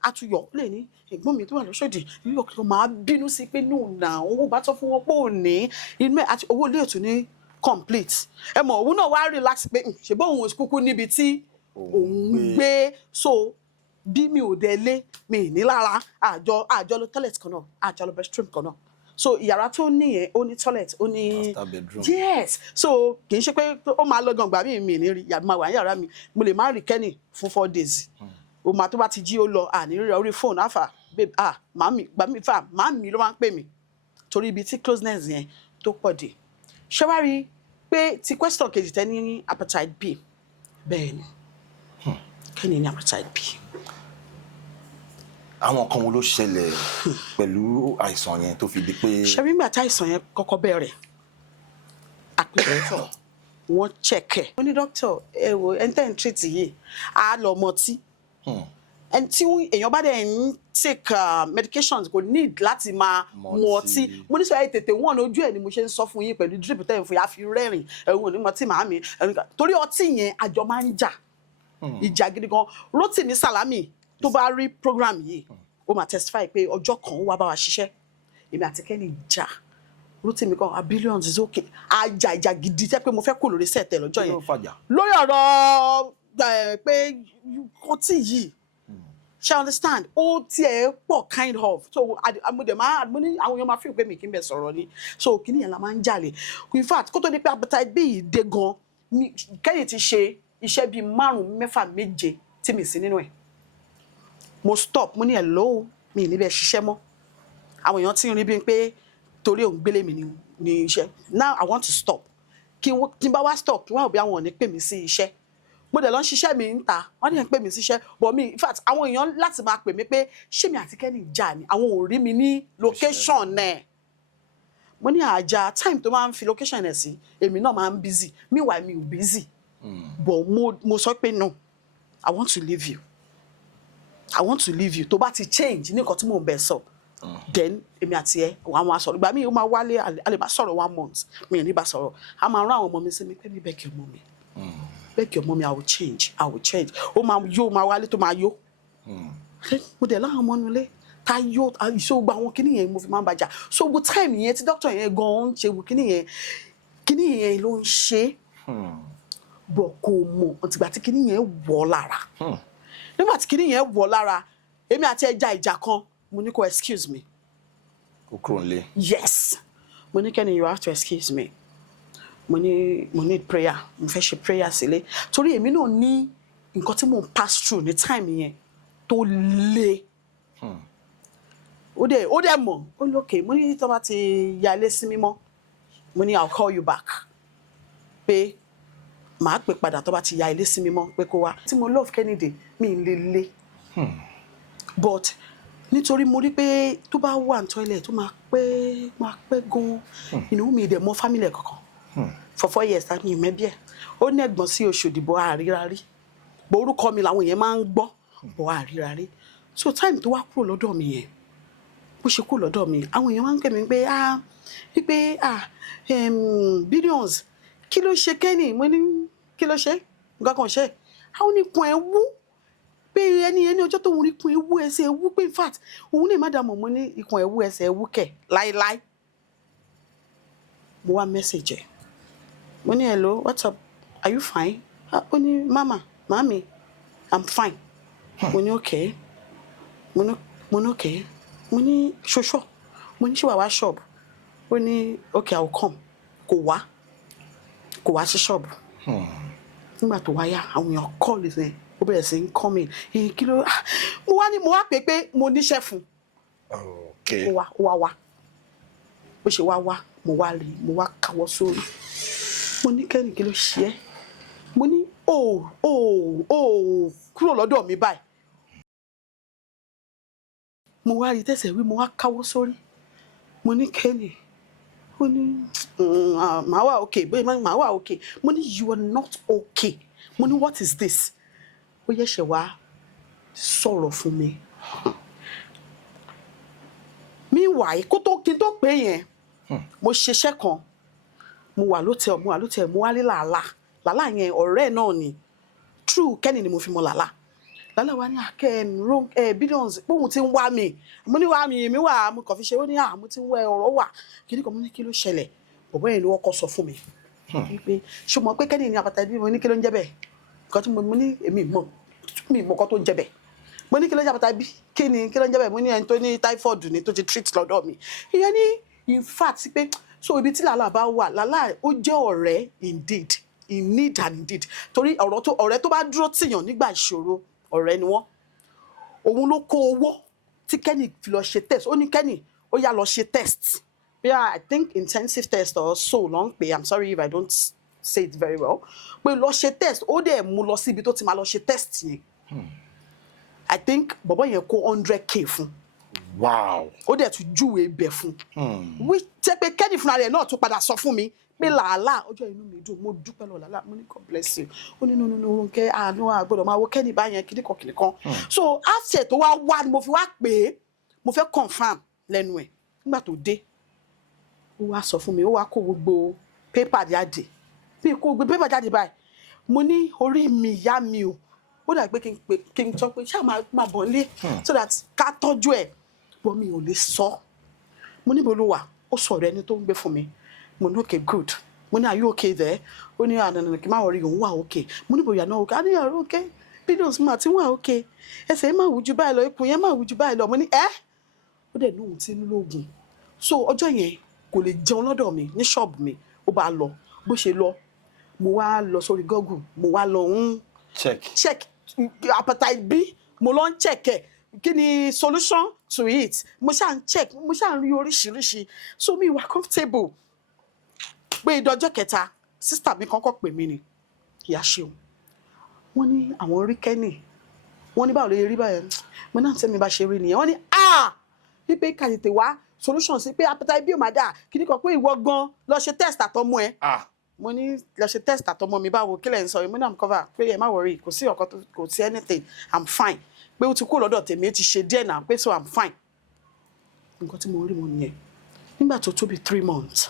àtúyọ̀ lè ní ẹ̀gbọ́n mi tó wà lọ́sọ̀dì nílò kí wọ́n máa bínú sí pé no na owó bá tọ́ fún wọn pé ò ní inú ẹ̀ àti owó ilé ètò ní complete ẹ mọ̀ òun náà wá relax pé ṣe bó òun kúkú níbi tí òun gbé so bí mi ò délé mi ní lára àjọ lọ toilet kan náà àjọ lọ restroom kan náà so ìyàrá tó níyẹn ó ní toilet ó ní yes so kì í ṣe pé ó máa lọ gan gbà mí ní rí yàrá máa wà ní yàrá mi mo lè má rí Kenny fún 4 days o máa tó bá ti jí ó lọ àní rí orí fóònù àfà babe màmí gbà mí fà màmí ló máa ń pè mí torí ibi tí closeness yẹn tó pọ̀ dé ṣé wá rí pé ti question kejì tẹ́ ní appetite B bẹ́ẹ̀ ni Kenny ní appetite B. Àwọn kan wo ló ṣẹlẹ̀ pẹ̀lú àìsàn yẹn tó fi di pé. ṣé bí gbà tí àìsàn yẹn kọ́kọ́ bẹ̀rẹ̀ àpẹẹrẹ wọ́n check ó ní doctor ẹ wo ẹni tẹ́ ń treat yìí á lọ mọtí ẹni tí èèyàn bá dẹ̀ ń take medications kò need láti máa mu ọtí mo ní sọ ẹ tètè wọ́n lójú ẹ̀ ni mo ṣe ń sọ fún yín pẹ̀lú drip tẹ́ ń fún yà á fi rẹ́rìn ẹ̀hún ní mọtí màámi torí ọtí yẹn àjọ máa ń jà ìjà gidi gan Rotimi Salami tó bá rí program yìí ó máa testify pé ọjọ́ kan ó wá bá wa ṣiṣẹ́ èmi àti Kenny jà Rotimi kan Billions is okay àjà ìjà gidi jẹ́ pé mo fẹ́ kó lórí sẹ́ẹ̀tẹ̀ lọ́jọ́ yẹn lórí ọ̀rọ̀ pé ọtí yìí ṣe understand ó tiẹ̀ pọ̀ kind of so mo ní àwọn èèyàn máa fi pé mi kí n bẹ̀ sọ̀rọ̀ ni so kíní yẹn la máa ń jalè in fact kó tó di pé appetite B yìí dé gan Kenny ti ṣe iṣẹ́ bíi 5, 6, 7 tí mi sí nínú ẹ̀ mo stop mo ní ẹ̀ lóò mi níbẹ̀ ṣiṣẹ́ mọ́ àwọn èèyàn tí ń rí bí pé torí òun gbélé mi ní iṣẹ́ now I want to stop kí n bá wá stop kí wọ́n ò bí àwọn ò ní pè mí sí iṣẹ́ mo dẹ̀ lọ ń ṣiṣẹ́ mi ń ta wọ́n dẹ̀ ń pè mí síṣẹ́ but mi in fact àwọn èèyàn láti máa pè mí pé ṣé mi àti Kenny jà ni àwọn ò rí mi ní location náà mo ní àjà time tó máa ń fi location ẹ̀ sí èmi náà máa ń busy meanwhile mi ò busy but mo sọ pé no I want to leave you tó bá ti change ní nǹkan tí mò ń bẹ̀ sọ then èmi àti ẹ wàá máa sọ̀rọ̀ ìgbà míì ó máa wálé a lè bá sọ̀rọ̀ 1 month mi ò ní bá sọ̀rọ̀ a máa rán àwọn ọmọ mi sí mi pé mi beg your mommy I will change ó máa yó máa wálé tó máa yó mo dẹ̀ láwọn ọmọ nulẹ̀ tá yó ìṣó gba àwọn kíní yẹn mo fi máa ń bàjá so gbogbo time yẹn tí doctor yẹn gan ń ṣe wo kíní yẹn ló ń ṣe bọ̀ kò mọ̀ ọ̀tìgbà tí kíní yẹn wọ̀ lára nígbà tí kíní yẹn wọ̀ lára èmi àti ẹja ìjà kan mo ní kó excuse me. Ó kúrò nílé. Yes mo ní Kenny you have to excuse me mo need prayer mo fẹ́ ṣe prayer sílé torí èmi náà ní nǹkan tí mo pass through ní time yẹn tó le ó dẹ̀ mọ̀ ó lókè mo ní tó bá ti ya ilé sí mímọ́ mo ní I'll call you back pé màá pè padà tó bá ti ya ilé sí mímọ́ pé kó wá tí mo love Kennedy mi lè but nítorí mo rí pé tó bá wà ní toilet tó máa pẹ́ gan inú mi dẹ̀ mọ́ family kankan for 4 years tàbí ìmẹ́bí ẹ̀ ó ní ẹ̀gbọ́n sí Òṣòdì bọ́ àríra rí bọ́ orúkọ mi làwọn èèyàn máa ń gbọ́ bọ́ àríra rí so time tó wá kúrò lọ́dọ̀ mi yẹn bó ṣe kúrò lọ́dọ̀ mi àwọn èèyàn máa ń pè mí pé Billions kí ló ṣe Kenny mo ní kí ló ṣe nǹkan kan ṣe àwọn oníkun ẹ̀ wú pé ẹni ọjọ́ tó ń rí kun ewu ẹsẹ̀ ewu pé in fact òun lè má dààmú mo ní ikùn ewu ẹsẹ̀ ewu kẹ̀ láíláí mo wá message ẹ̀ mo ní hello what's up are you fine ó ní mami I'm fine mo ní okay mo ní okay mo ní ṣoṣọ mo ní ṣé wàá wá shop ó ní okay I will come kò wá sí shop nígbà tó wáyà àwọn èèyàn call ẹ̀ ó bẹ̀rẹ̀ sí ń kọ́ mi kí ló mo wá pé mo níṣẹ́ fún ó wá bó ṣe wá mo wá rí mo wá káwọ́ sórí mo ní Kenny kí ló ṣe é mo ní kúrò lọ́dọ̀ mi báyìí mo wá rí tẹ̀sẹ̀ wí mo wá káwọ́ sórí mo ní Kenny ó ní màá wà okay bóyá màá wà okay mo ní you are not okay mo ní what is this ó yẹ ṣe wá sọ̀rọ̀ fún mi meanwhile kí n tó pé yẹn mo ṣiṣẹ́ kan mo wà lótẹ̀ mo wá rí làlá yẹn ọ̀rẹ́ náà ni true Kenny ni mo fi mọ làlá wa ní Billions póun ti ń wá mi mo ní wá mi èmi mo kàn fi ṣe ó ní mo ti ń wá ọ̀rọ̀ wà kíní kan mo ní kí ló ṣẹlẹ̀ bọ̀bọ́ yẹn ló wọ́kọ́ sọ fún mi pé ṣé mo pé Kenny ní hepatitis B mo ní kí ló ń jẹ́ bẹ́ẹ̀ nǹkan tí mo ní èmi mọ̀ nǹkan tó ń jẹ́ bẹ́ẹ̀ mo ní kí ló ń jẹ́ hepatitis B kí ló ń jẹ́ bẹ́ẹ̀ mo ní ẹni tó ní typhoid ní tó ti treat lọ́dọ̀ mi ìyẹn ní in fact pé so ibi tí làlá bá wà làlá ó jẹ́ ọ̀rẹ́ indeed in need and indeed torí ọ̀rẹ́ tó bá dúró tìyàn nígbà ìṣòro ọ̀rẹ́ ni wọ́n òun ló kó owó tí Kenny fi lọ ṣe test ó ní Kenny ó yá lọ ṣe test yeah I think intensive test or so long pé I'm sorry if I don't say it very well pé lọ ṣe test ó dẹ̀ mú lọ síbi tó ti máa lọ ṣe test yẹn I think bọ̀bọ̀ yẹn kó 100k fún wow ó dẹ̀ tún júwe ibẹ̀ fún wí jẹ́ pé Kenny fúnra rẹ̀ náà tún padà sọ fún mi pé làálà ọjọ́ inú mi dùn mo dúpẹ́ lọ làálà mo ní God bless you ó ní nínú Ronke àánú àgbọ̀dọ̀ máa wo Kenny báyẹn kìnìkan so after tó wá ni mo fi wá pè é mo fẹ́ confam lẹ́nu ẹ̀ nígbà tó dé ó wá sọ fún mi ó wá kó gbogbo pépà jáde bí kó gbogbo pépà jáde báyìí mo ní orí mi ìyá mi o ó dà pé kí n sọ pé ṣáà máa bọ̀ nílé so that ká tọ́jú ẹ̀ bọ́ mi ò lè sọ mo níbo ló wà ó sọ̀rọ̀ ẹni tó ń gbé fún mi mo ní okay good mo ní are you okay there ó ní ànànà kí n má wọrí òun wà okay mo níbo yà náà okay á ní ọ̀rọ̀ okay billions mà tí wà okay ẹsẹ̀ yẹn má wù jù báyìí lọ ikùn yẹn má wù jù báyìí lọ mo ní ó dẹ̀ ní òun tí ń lóògùn so ọjọ́ yẹn kò lè jẹun lọ́dọ̀ mi ní ṣọ́ọ̀bù mi ó bá lọ bó ṣe lọ mo wá lọ sórí Google mo wá lọ ń check hepatitis B mo lọ ń check ẹ̀ kí ni solution to it mo ṣáà ń check mo ṣáà ń rí oríṣiríṣi so mi wà comfortable pé ìdọ́jọ́ kẹta sísítà mi kọ́kọ́ pè mí ni ìyá ṣeun wọ́n ní àwọn rí Kenny wọ́n ní báwo lè rí báyẹn mo náà tẹ́ mi bá ṣe rí nìyẹn wọ́n ní wípé ká tètè wá solution sí pé hepatitis B ò máa dà kí ni kan pé ìwọ gan lọ ṣe test àtọmọ ẹ mo ní lọ ṣe test àtọmọ mi báwo kí lẹ̀ ń sọ yìí mo náà cover pé ẹ má worry kò sí ọkọ kò sí anything I'm fine pé ó ti kú lọ́dọ̀ tèmi ó ti ṣe díẹ̀ náà pé so I'm fine nǹkan tí mo rí mo nìyẹn nígbà tó tóbi 3 months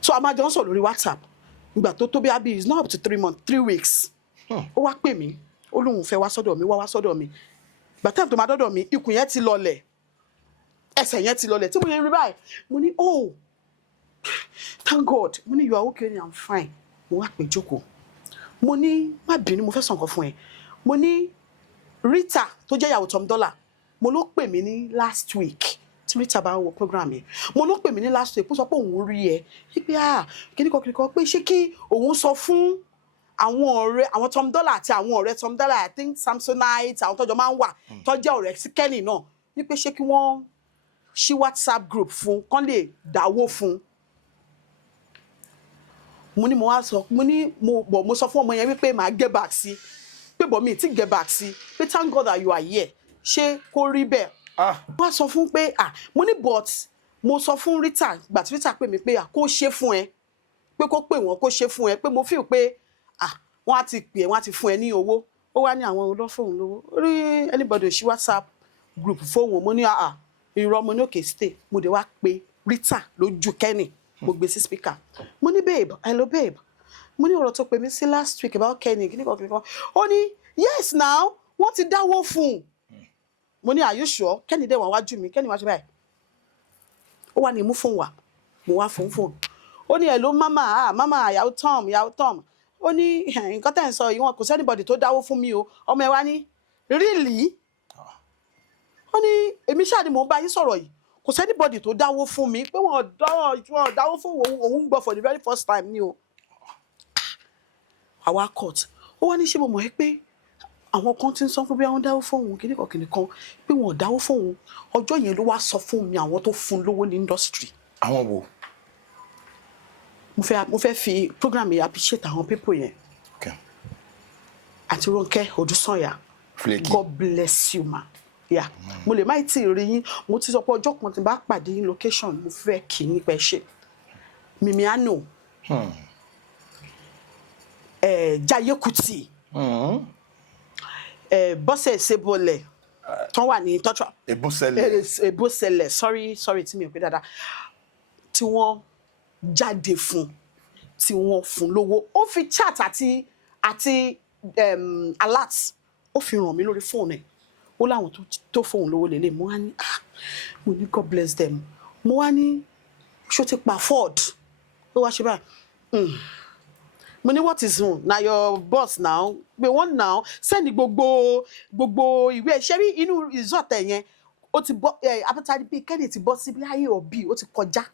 so a máa jọ ń sọ lórí WhatsApp ìgbà tó tóbi abi is not up to 3 months 3 weeks ó wá pè mí ó lóun fẹ́ wá sọ́dọ̀ mi wá sọ́dọ̀ mi gbàtẹ́ tó máa dọ́dọ̀ mi ikùn yẹn ti lọlẹ̀ ẹsẹ̀ yẹn ti lọlẹ̀ tí mo yẹ rí báyìí mo ní oh thank God mo ní you are okay I'm fine mo wá pè jókòó mo ní má bínú mo fẹ́ sọ nǹkan fún ẹ mo ní Rita tó jẹ́ ìyàwó Tom Dollar mo ló pè mí ní last week tí Rita bá wo program yẹn mo ló pè mí ní last week ó sọ pé òun rí ẹ wípé kíníkan pé ṣé kí òun sọ fún àwọn ọ̀rẹ́ àwọn Tom Dollar àti àwọn ọ̀rẹ́ Tom Dollar I think Samsonite àwọn tọ́jọ́ máa ń wà tó jẹ́ ọ̀rẹ́ sí Kenny náà wípé ṣé kí wọ́n ṣí WhatsApp group fún kán lè dáwó fún mo ní mo wá sọ mo sọ fún ọmọ yẹn wípé màá get back sí pé bọ̀ mi ti get back sí pé thank God that you are here ṣé kó rí bẹ́ẹ̀ wọ́n á sọ fún pé mo ní but mo sọ fún Rita gbà tí Rita pè mí pé kó ṣe fún ẹ pé kó pè wọ́n kó ṣe fún ẹ pé mo feel pé wọ́n á ti pè ẹ́ wọ́n á ti fún ẹ ní owó ó wá ní àwọn olófóun lówó rí anybody ṣí WhatsApp group fóun mo ní irọ́ mo ní òkè stay mo dé wá pé Rita lójú Kenny mo gbé sí speaker mo ní babe hello babe mo ní ọ̀rọ̀ tó pè mí sí last week about Kenny kíníkan ó ní yes now wọ́n ti dáwó fún un mo ní are you sure Kenny dẹ̀ wọ́n wájú mi Kenny wá ṣe báyìí ó wá ní mú fóun wá mo wá fóun ó ní hello mama ìyàwó Tom ó ní nǹkan tẹ́ ń sọ yìí wọn kò sí anybody tó dáwó fún mi o ọmọ ẹ wá ní really ó ní èmi ṣáà ni mò ń bá yín sọ̀rọ̀ yìí kò sí anybody tó dáwó fún mi pé wọn dáwó fún òun gbọ́ for the very first time ni o àwa court ó wá ní ṣé mo mọ̀ ẹ́ pé àwọn kan ti ń sọ fún bí àwọn dáwó fún òun kíníkan pé wọn ò dáwó fún òun ọjọ́ yẹn ló wá sọ fún mi àwọn tó fún lówó ní industry. àwọn wo. mo fẹ́ fi program yẹn appreciate àwọn people yẹn. Okay. àti Ronke Odúsànyà. God bless you ma. Yeah. Mo lè má tí ì rí yín mo ti sọ pé ọjọ́ kan tí n bá pàdé yín location mo fẹ́ kí yín pẹ́ ṣe. Mimiano. Jaiye Kuti. Bọ́sẹ̀ Ṣebọlẹ̀ tán wà ní tọ́tọ́. Ebosele sorry tí mi ò pé dáadáa tí wọ́n jáde fún tí wọ́n fún lówó ó fi chat àti alert ó fi ràn mí lórí fóònù ẹ̀ ó láwọn tó fóònù lówó lélẹ̀ mo wá ní mo ní God bless them mo wá ní ṣó ti pa Ford ó wá ṣe báyìí mo ní what is on na your boss now pé wọ́n now send gbogbo ìwé ṣe rí inú resort yẹn ó ti bọ́ apátá bí Kenny ti bọ́ síbi ayé òbí ó ti kọjá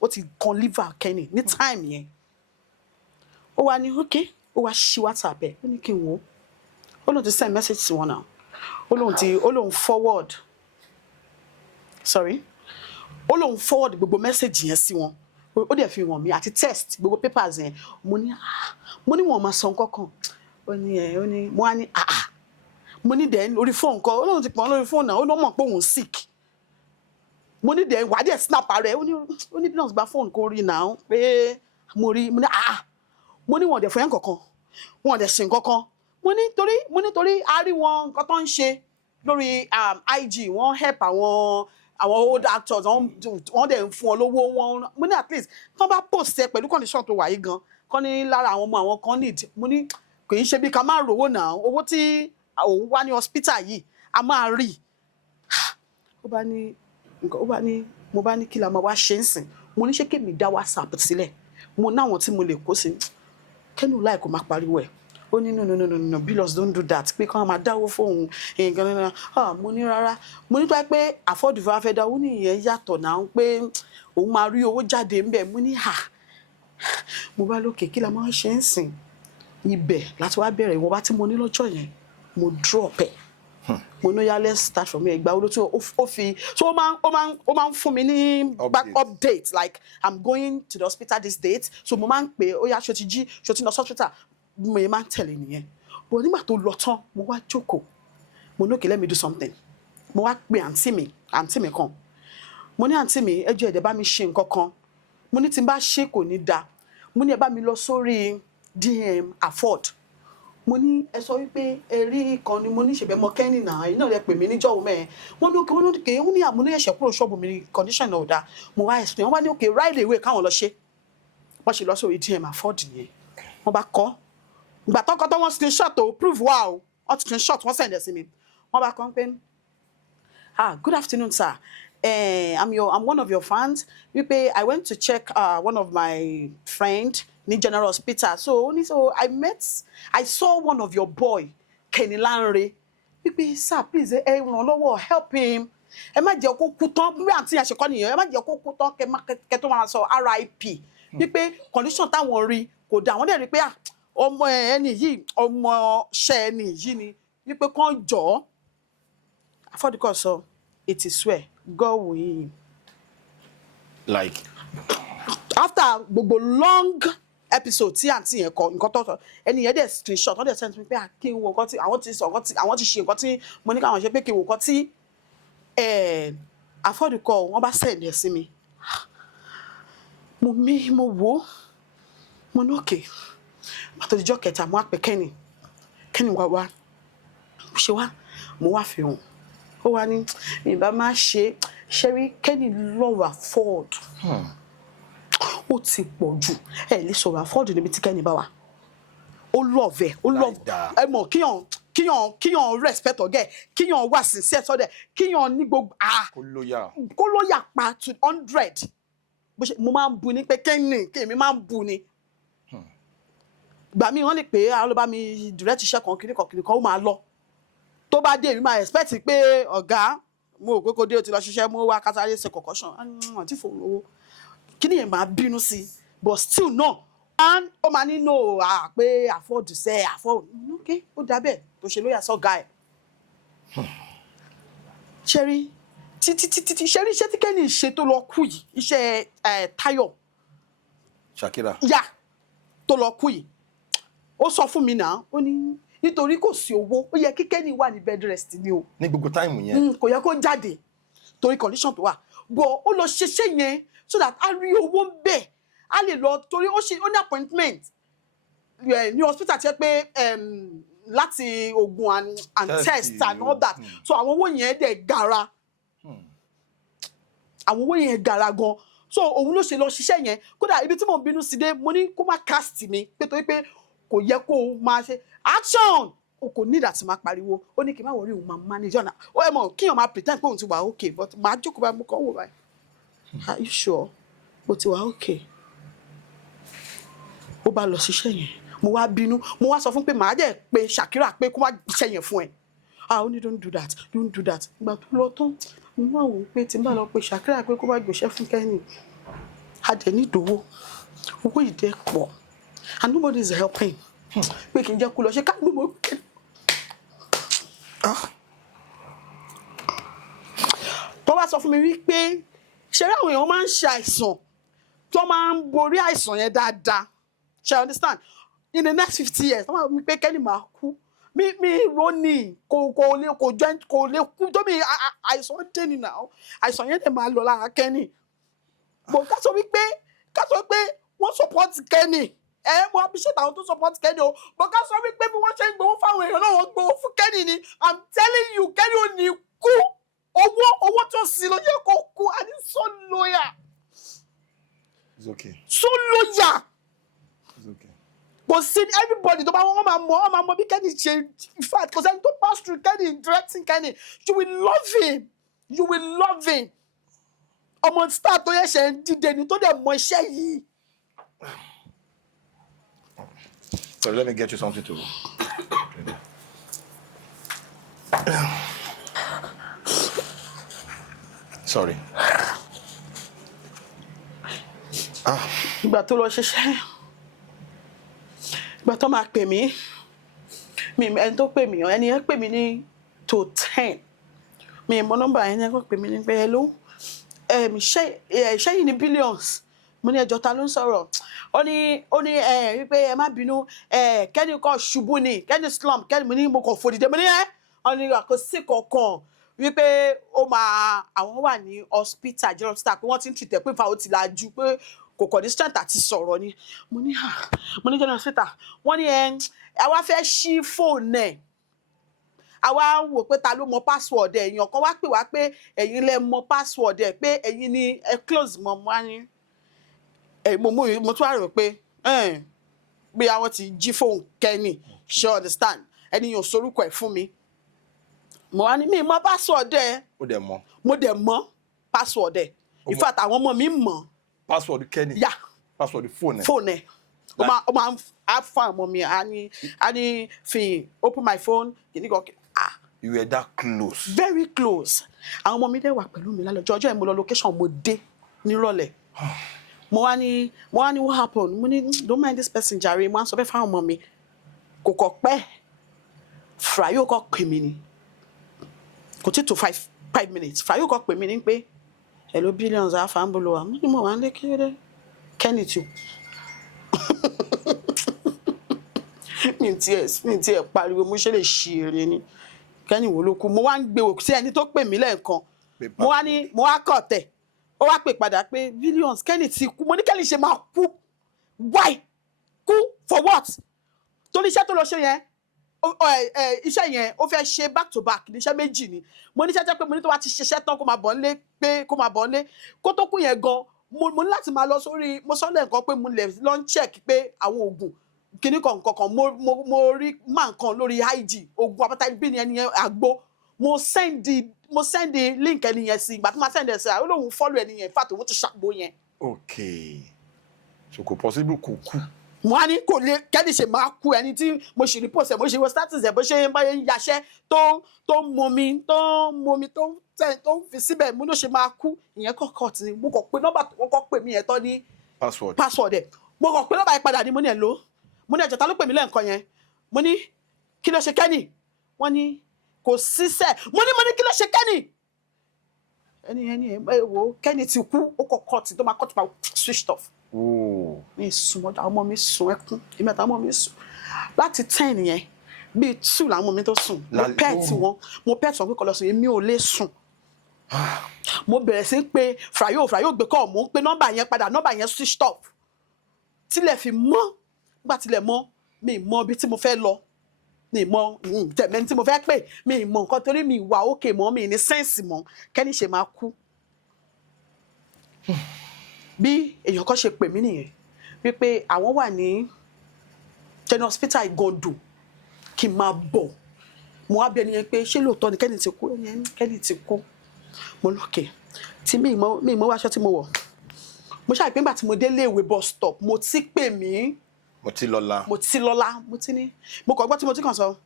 ó ti kan liver Kenny ní time yẹn ó wá ní okay ó wá ṣí WhatsApp ẹ̀ ó ní kí n wò ó lóun ti send message sí wọn náà ó lóun forward gbogbo message yẹn sí wọn ó dẹ̀ fi hàn mí àti test gbogbo papers yẹn mo ní wọn máa sọ nǹkan kan ó ní mo á ní mo ní dẹ̀ lórí fóònù kan ó lóun ti pọ̀ lórí fóònù náà ó lọ́ mọ̀ pé òun sick mo ní dẹ̀ wà á dẹ̀ snap ara ẹ̀ ó ní bí náà gba fóònù kó rí náà pé mo ní mo ní wọn dẹ̀ fún yẹn kankan wọn dẹ̀ sìn kankan mo ní torí a rí wọn nǹkan tó ń ṣe lórí IG wọ́n help àwọn old actors wọ́n dẹ̀ ń fún ọ lówó wọn mo ní at least tán bá post ẹ pẹ̀lú condition tó wà yìí gan kán ní lára àwọn ọmọ àwọn kan need mo ní kò í ṣe bí ká máa rówó náà owó tí òun wá ní hospital yìí a máa rí mo bá ní kí la máa wá ṣe ń sìn mo ní ṣé kémi dá WhatsApp sílẹ̀ mo náwọn tí mo lè kó sí Kenny láì kó máa pariwo ẹ̀ ó ní no Billions don't do that pé kán máa dáwó fóun nǹkan náà mo ní rárá mo ní pé àfọ́dùfẹ́ afẹ́ dáwó nìyẹn yàtọ̀ náà pé òun máa rí owó jáde ńbẹ̀ mo ní mo bá lókè kí la máa ṣe ń sìn ibẹ̀ láti wá bẹ̀rẹ̀ ìwọ̀nba tí mo ní lọ́jọ́ yẹn mo drop ẹ̀ mo ní yá let's start from here ìgbà wo ló tún ó fi so ó máa ń fún mi ní update like I'm going to the hospital this date so mo máa ń pè ó yá ṣó ti jí ṣó ti lọ hospital mo yẹn máa ń tẹ̀lé nìyẹn but nígbà tó lọ tán mo wá jókòó mo ní okay let me do something mo wá pe àǹtí mi kan mo ní àǹtí mi ẹ jọ̀ọ́ ẹ bá mi ṣe nǹkan kan mo ní tí n bá ṣe kò ní da mo ní ẹ bá mi lọ sórí DM afford mo ní ẹ sọ wípé ẹ rí kan ni mo ní ṣèbẹ mọ Kenny náà iná rẹ pè mí níjọ́ òun mẹ́ẹ̀ wọ́n ní òkè wọ́n ní àmúlé ẹ̀ṣẹ̀ kúrò ṣọ́ọ̀bù mi condition náà ò dáa mo wá explain wọ́n wá ní òkè right away káwọn lọ ṣe wọ́n ṣe lọ sórí DM afford nìyẹn wọ́n bá kọ́ ìgbà tọ́kọ́ tó wọ́n screenshot o prove wa o wọ́n screenshot wọ́n send ẹ̀ sí mi wọ́n bá kọ́ pé good afternoon sir I'm one of your fans wípé I went to check one of my friend ní General Hospital so I saw one of your boy Kenny Lanre wípé sir please ẹ ràn lọ́wọ́ help him ẹ má jẹ́ kó kú tán bí àǹtí yẹn ṣe kọ́ nìyẹn ẹ má jẹ́ kó kú tán kẹ tó máa sọ RIP wípé condition táwọn rí kò dá àwọn dẹ̀ rí pé ọmọ ẹni yìí ọmọ ṣẹ́ ẹni yìí ni wípé kán jọ afọ́dúkọ̀ sọ it is swear God will heal him. Like after gbogbo long episode tí àǹtí yẹn kọ nǹkan tó sọ ẹni yẹn dẹ̀ screenshot wọ́n dẹ̀ send mi pé kí n wo nǹkan tí àwọn ti sọ àwọn ti ṣe nǹkan tí mo ní káwọn ṣe pé kí n wo nǹkan tí afọ́dúkọ̀ wọ́n bá send ẹ̀ sí mi mo wò mo ní òkè àtòjọ́ kẹta mo wá pè Kenny wá ṣe wá mo wá fi hàn ó wá ní ìbá máa ṣe ṣẹ́rí Kenny lọ́wọ́ afford ó ti pọ̀ jù ẹ lè sọ̀rọ̀ afford níbi tí Kenny bá wà ó love ẹ mọ̀ kíyàn respect ọ̀gẹ́ kíyàn wà sincere sọ́dẹ̀ kíyàn ní gbogbo kó lóyà pa to 100 mo máa ń bu ní pé Kenny kémi máa ń bu ni gbà mí wọ́n lè pé ló bá mi direct iṣẹ́ kan kìnìkan ó máa lọ tó bá dé èmi máa expect pé ọ̀gá mo ò pé kó dé o ti lọ ṣiṣẹ́ mo wá kásáré ṣe concussion àti fòun lówó kí ni yẹn máa bínú sí but still no ó máa ní no pé afford ṣe afford okay ó dá bẹ́ẹ̀ tó ṣe lóyà sọ́gà ẹ̀ ṣẹ́rí títí ṣẹ́rí iṣẹ́ tí Kenny ṣe tó lọ kú yìí iṣẹ́ Táyọ̀ Shakira yà tó lọ kú yìí ó sọ fún mi náà ó ní nítorí kò sí owó ó yẹ kí Kenny wà ní bed rest ni o ní gbogbo táìmù yẹn kò yẹ kó jáde torí condition tó wà but ó lọ ṣiṣẹ́ yẹn so that a rí owó ń bẹ̀ a lè lọ torí ó ní appointment ní hospital tí ẹ pé láti oògùn and test and all that so àwọn owó yẹn dẹ̀ gara àwọn owó yẹn gara gan so òun ló ṣe lọ ṣiṣẹ́ yẹn kódà ibi tí mo bínú sí dé mo ní kó má cast mi pé torí pé kò yẹ kó o máa ṣe action o kò ní ìdàtí máa pariwo ó ní kí n má wọrí òun máa manage ọ̀nà ó ẹ mọ̀ kíyàn máa pretend pé òun ti wà okay but máa jókòó báyìí mo kàn wò báyìí are you sure mo ti wà okay ó bá lọ ṣiṣẹ́ yẹn mo wá bínú mo wá sọ fún pé màá dẹ̀ pé Shakira pé kó wá ṣiṣẹ́ yẹn fún ẹ ó ní don't do that ìgbà tó lọ tán mo wá wò ó pé tí n bá lọ pé Shakira pé kó wá gbèsè fún Kenny a dẹ̀ ní ìdòwò owó ìdẹ́ pọ̀ and nobody is helping pé kí n jẹ́ kó lọ ṣe ká gbogbo tó bá sọ fún mi wípé ṣe àwọn èèyàn máa ń ṣe àìsàn tó máa ń borí àìsàn yẹn dáadáa ṣe understand in the next 50 years tó máa mi pé Kenny máa kú mi roni kò lè kú tó mi àìsàn dé ni náà àìsàn yẹn dẹ̀ máa lọ lára Kenny bò ká sọ wípé wọ́n support Kenny mo appreciate àwọn tó support Kenny o bò ká sọ wípé bí wọ́n ṣe ń gbowó fáwọn èèyàn náà wọ́n gbowó fún Kenny ni I'm telling you Kenny ò ní kú owó tó sì ló yẹ kó kú and he's so loyal. It's okay. So loyal. It's okay. Kò sí everybody tó bá wọ́n máa mọ bí Kenny ṣe in fact kò sẹ́ni tó pass through Kenny directing Kenny you will love him ọmọ star tó yẹ ṣe ń dìde ni tó dẹ̀ mọ iṣẹ́ yìí. So let me get you something to. Sorry. Ìgbà tó lọ ṣiṣẹ́ ìgbà tó máa pè mí ẹni tó pè mí ẹni yẹn pè mí ní to 10 mi mọ nọ́mbà ẹni yẹn kò pè mí ní pé hello ṣẹ́yìn ní Billions mo ní ẹjọ́ ta ló ń sọ̀rọ̀ ó ní wípé ẹ má bínú Kenny kọ́ ṣubú ni Kenny slump Kenny mo ní mo kàn fòdìdé mo ní ó ní àkọsí kankan wípé àwọn wà ní hospital general hospital pé wọ́n ti ń tìtẹ̀ pé ìfà ó ti lajú pé kò kọ̀ ní strength àti sọ̀rọ̀ ni mo ní general hospital wọ́n ní àwa fẹ́ ṣí fóònù ẹ̀ àwa wò pé ta ló mọ password ẹ̀ èèyàn kan wá pè wá pé ẹ̀yin lẹ mọ password ẹ̀ pé ẹ̀yin ni ẹ close mọ́ wá ní mo tún wá rò pé bí àwọn ti jí fóònù Kenny ṣe understand ẹni yóò sorúkọ ẹ̀ fún mi mo wá ní mi mọ password ẹ̀ mo dẹ̀ mọ password ẹ̀ in fact àwọn ọmọ mi mọ̀ password Kenny password phone ẹ̀ ó máa á fún àwọn ọmọ mi á ní fi open my phone kìnnìkan. You were that close. Very close. Àwọn ọmọ mi dẹ̀ wà pẹ̀lú mi lálẹ́ ọjọ́ ẹ̀ mo lọ location mo dé nírọ̀lẹ́. Mo wá ní what happened? Mo ní don't mind this person jàre mo á sọ bẹ́ẹ̀ fáwọn ọmọ mi. Kò kọ̀ pẹ́ Frayo kọ̀ pè mí ni. Kò tí tó 5 minutes. Frayo kọ̀ pè mí ni pé hello Billions Afambolowa. Mo ní mo wá ń lé kéré. Kenny tí o. Mi tiẹ̀ pariwo mo ṣe lè ṣe eré ni. Kenny wo ló kú mo wá ń gbé òkú sí ẹni tó pè mí lẹ́ẹ̀kan mo wá kọ̀ tẹ̀ ó wá pè padà pé Billions Kenny ti kú mo ní Kenny ṣe máa kú why kú for what torí iṣẹ́ tó lọ ṣe yẹn iṣẹ́ yẹn ó fẹ́ ṣe back to back ní iṣẹ́ méjì ni mo ní iṣẹ́ pé mo ní tó wá ti ṣiṣẹ́ tán kó máa bọ̀ nílé kó tó kú yẹn gan mo ní láti máa lọ sórí mo sọ lẹ́ẹ̀kan pé mo lè lọ check pé àwọn oògùn kìnnì kankan mo rí máa nǹkan lórí IG oògùn hepatitis B ni ẹni yẹn àgbo mo send link ẹni yẹn sí ìgbà tó máa send ẹ sí ó lóun follow ẹni yẹn in fact òun ti ṣàgbo yẹn. Okay so kò possible kò kú. mo á ní kò lè Kenny ṣe máa kú ẹni tí mo ṣe report ẹ mo ṣe wo status ẹ bó ṣe ń yaṣẹ́ tó momi tó ń fi síbẹ̀ mo ló ṣe máa kú ìyẹn kọ̀ọ̀kan tí mo kọ̀ pé nọ́mbà tó kọ́kọ́ pè mí yẹn tán ní password ẹ̀ mo kọ̀ pé nọ́mbà yẹn padà ní mo ní ẹ̀ lò mo ní ẹ̀jẹ̀ ta ló pè mí lẹ́ǹkan yẹn mo ní kí ló ṣe Kenny wọ́n ní kò síṣẹ́ mo ní kí ló ṣe Kenny ẹni wo Kenny ti kú ó kọ̀ cut tó máa cut pa switched off. Mi sùn ọjà ọmọ mi sùn ẹkún èmi àtàwọn ọmọ mi sùn láti 10 yẹn bíi 2 làwọn ọmọ mi tó sùn mo pet wọn pé kọ́ lọ sùn èmi ò lè sùn mo bẹ̀rẹ̀ sí pé Frayo gbé kọ́ mo ń pe nọ́mbà yẹn padà nọ́mbà yẹn switched off tílẹ̀ fi mọ́ nígbà tílẹ̀ mọ́ mi mọ ibi tí mo fẹ́ lọ mi mọ tẹ̀mẹ́ni tí mo fẹ́ pè mi mọ nǹkan torí mi wà òkè mọ́ mi ní sẹ́ǹsì mọ́ Kenny ṣe máa kú bí èèyàn kan ṣe pè mí nìyẹn wípé àwọn wà ní general hospital Igondo kí n máa bọ̀ mo wá bí ẹni yẹn pé ṣé lóòótọ́ ni Kenny ti kú Kenny ti kú mo lókè tí mi mọ wáṣọ tí mo wọ̀ mo ṣàpè nígbà tí mo dé léèwé bus stop mo ti pè mí mo ti lọ́lá mo ti ní mo kàn gbọ́ tí mo ti kàn sọ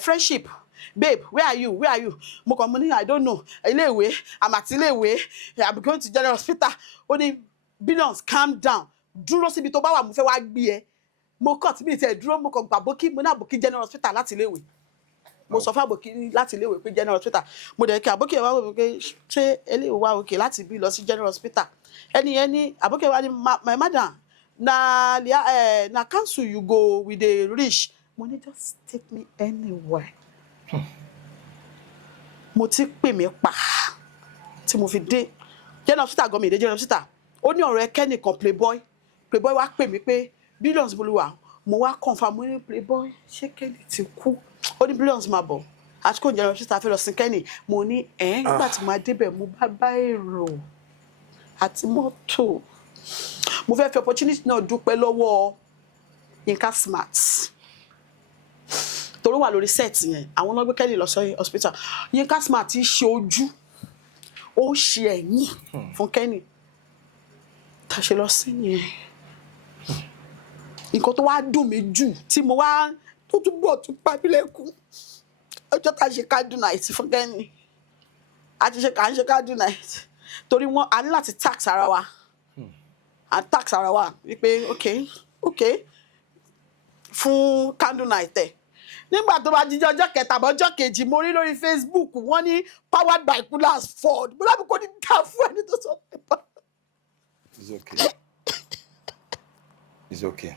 friendship babe where are you mo kàn mo ní I don't know iléèwé I'm at iléèwé I'm going to general hospital ó ní Billions calm down dúró síbi tó bá wà mo fẹ́ wá gbé ẹ mo kàn tí mi tẹ̀ dúró mo kàn gbà bókí mo ní àbókí general hospital láti iléèwé mo sọ fún àbókí láti iléèwé pé general hospital mo dẹ̀ kí àbókí ẹ̀ wá wò pé ṣé eléèwé wá òkè láti bí lọ sí general hospital ẹni àbókí ẹ̀ wá ní my madam na council you go with the rich money just take me anywhere mo ti pè mí pa tí mo fi dé general hospital gan mi dé general hospital ó ní ọ̀rẹ́ Kenny kan playboy wá pè mí pé Billions bolúwa mo wá confirm mo ní playboy ṣé Kenny ti kú ó ní Billions máa bọ̀ àsìkò general hospital fẹ́ lọ sin Kenny mo ní nígbà tí mo débẹ̀ mo bá èrò àti mọ́tò mo fẹ́ fi opportunity náà dúpẹ́ lọ́wọ́ Yinka Smart torí wà lórí set yẹn àwọn náà gbé Kenny lọ sí hospital Yinka Smart ṣe ojú ó ṣe ẹ̀yìn fún Kenny tá a ṣe lọ sí nìyẹn nǹkan tó wá dùn mí jù tí mo wá tó túbọ̀ tún pa mí lẹ́kùn ọjọ́ tá a ṣe candle night fún Kenny a ti ṣe candle night torí wọn a ní láti tax ara wa tax ara wa wípé okay fún candle night ẹ nígbà tó bá jíjọ ọjọ́ kẹta ọjọ́ kejì mo rí lórí Facebook wọ́n ní powered by coolers Ford mo lábí kò ní dá fún ẹni tó sọ pé. It's okay.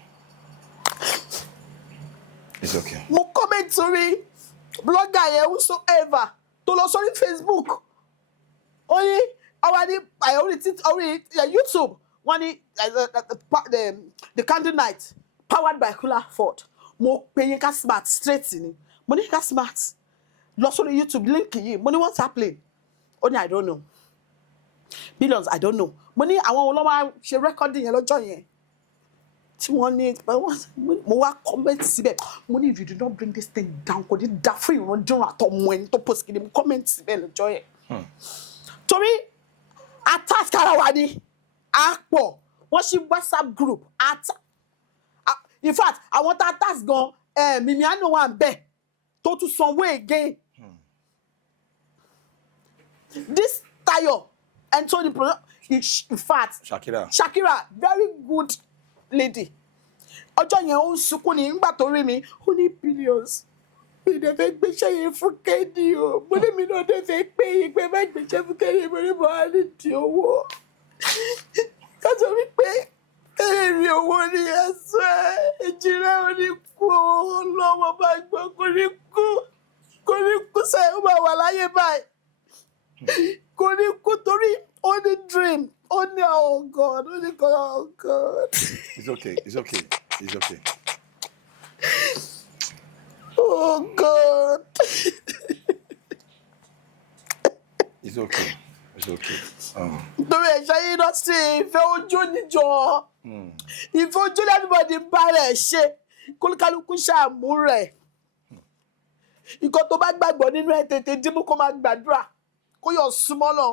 mo comment sórí blogger yẹn whosoever tó lọ sórí Facebook ó ní ọwọ́ ní orí YouTube wọ́n ní the candle night powered by cooler Ford mo pe Yinka Smart straight ni mo ní Yinka Smart lọ sórí YouTube link yìí mo ní what's happening ó ní I don't know Billions I don't know mo ní àwọn olóma ṣe recording yẹn lọ́jọ́ yẹn tí wọ́n ní mo wá comment síbẹ̀ mo ní if you do not bring this thing down kò ní dá fún ìrandíran àtọmọ ẹni tó post kìíní mo comment síbẹ̀ lọ́jọ́ yẹn torí attack ara wa ni a pọ̀ wọ́n ṣí WhatsApp group in fact àwọn tá a tax gan mímí àánú wà ń bẹ̀ tó tún sanwó again this Tayo and Tony in fact Shakira very good lady ọjọ́ yẹn ó ń sunkún ní nígbà tó rí mi ó ní Billions mi dẹ̀ fẹ́ gbéṣẹ́ yẹn fún Kenny o mo ní mi náà dẹ̀ fẹ́ pé ìgbẹ́ má gbéṣẹ́ fún Kenny mo ní mo á ní di owó kájọ wípé èrè owó ní ẹ̀sọ́ ìjìnlẹ̀ oníkú lọ́wọ́ bá gbọ́ kò ní kú sẹ́yìn ó máa wà láyé báyìí kò ní kú torí ó ní dream ó ní oh God ó ní oh God. It's okay. Oh God. It's okay. Torí ẹ̀ṣẹ́ yìí lọ sí ìfẹ́ ojú níjọ. Ìfẹ́ ojú lẹ́nubọ̀dì ń bá rẹ̀ ṣe kólúkálukú ṣàmú rẹ̀. Ìkan tó bá gbàgbọ́ nínú ẹ̀ tètè dìbò kó máa gbàdúrà kó yọ súnmọ́ lọ.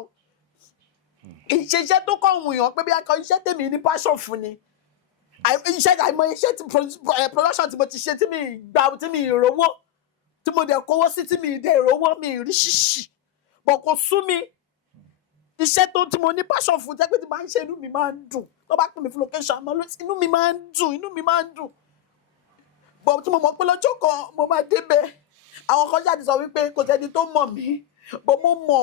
Ìṣeṣẹ́ tó kọ́ òun yàn pé bí akọ iṣẹ́ tèmi ní passion fún ni. Àìmọ̀ iṣẹ́ production tí mo ti ṣe tí mi gbà tí mi ìrówó tí mo dẹ̀ kówó sí tí mi dẹ̀ ìrówó mi rí ṣíṣì. Bọ̀ kò sú mi. Iṣẹ́ tó tí mo ní passion fún jẹ́ pé tí máa ń ṣe inú mi máa ń dùn. Tó bá pè mí fún location àmọ́ inú mi máa ń dùn. Bọ̀ tí mo mọ̀ pé lọ́jọ́ kan mo máa débẹ̀. Àwọn kan jáde sọ wípé kò sẹ́ni tó mọ̀ mí. Bọ̀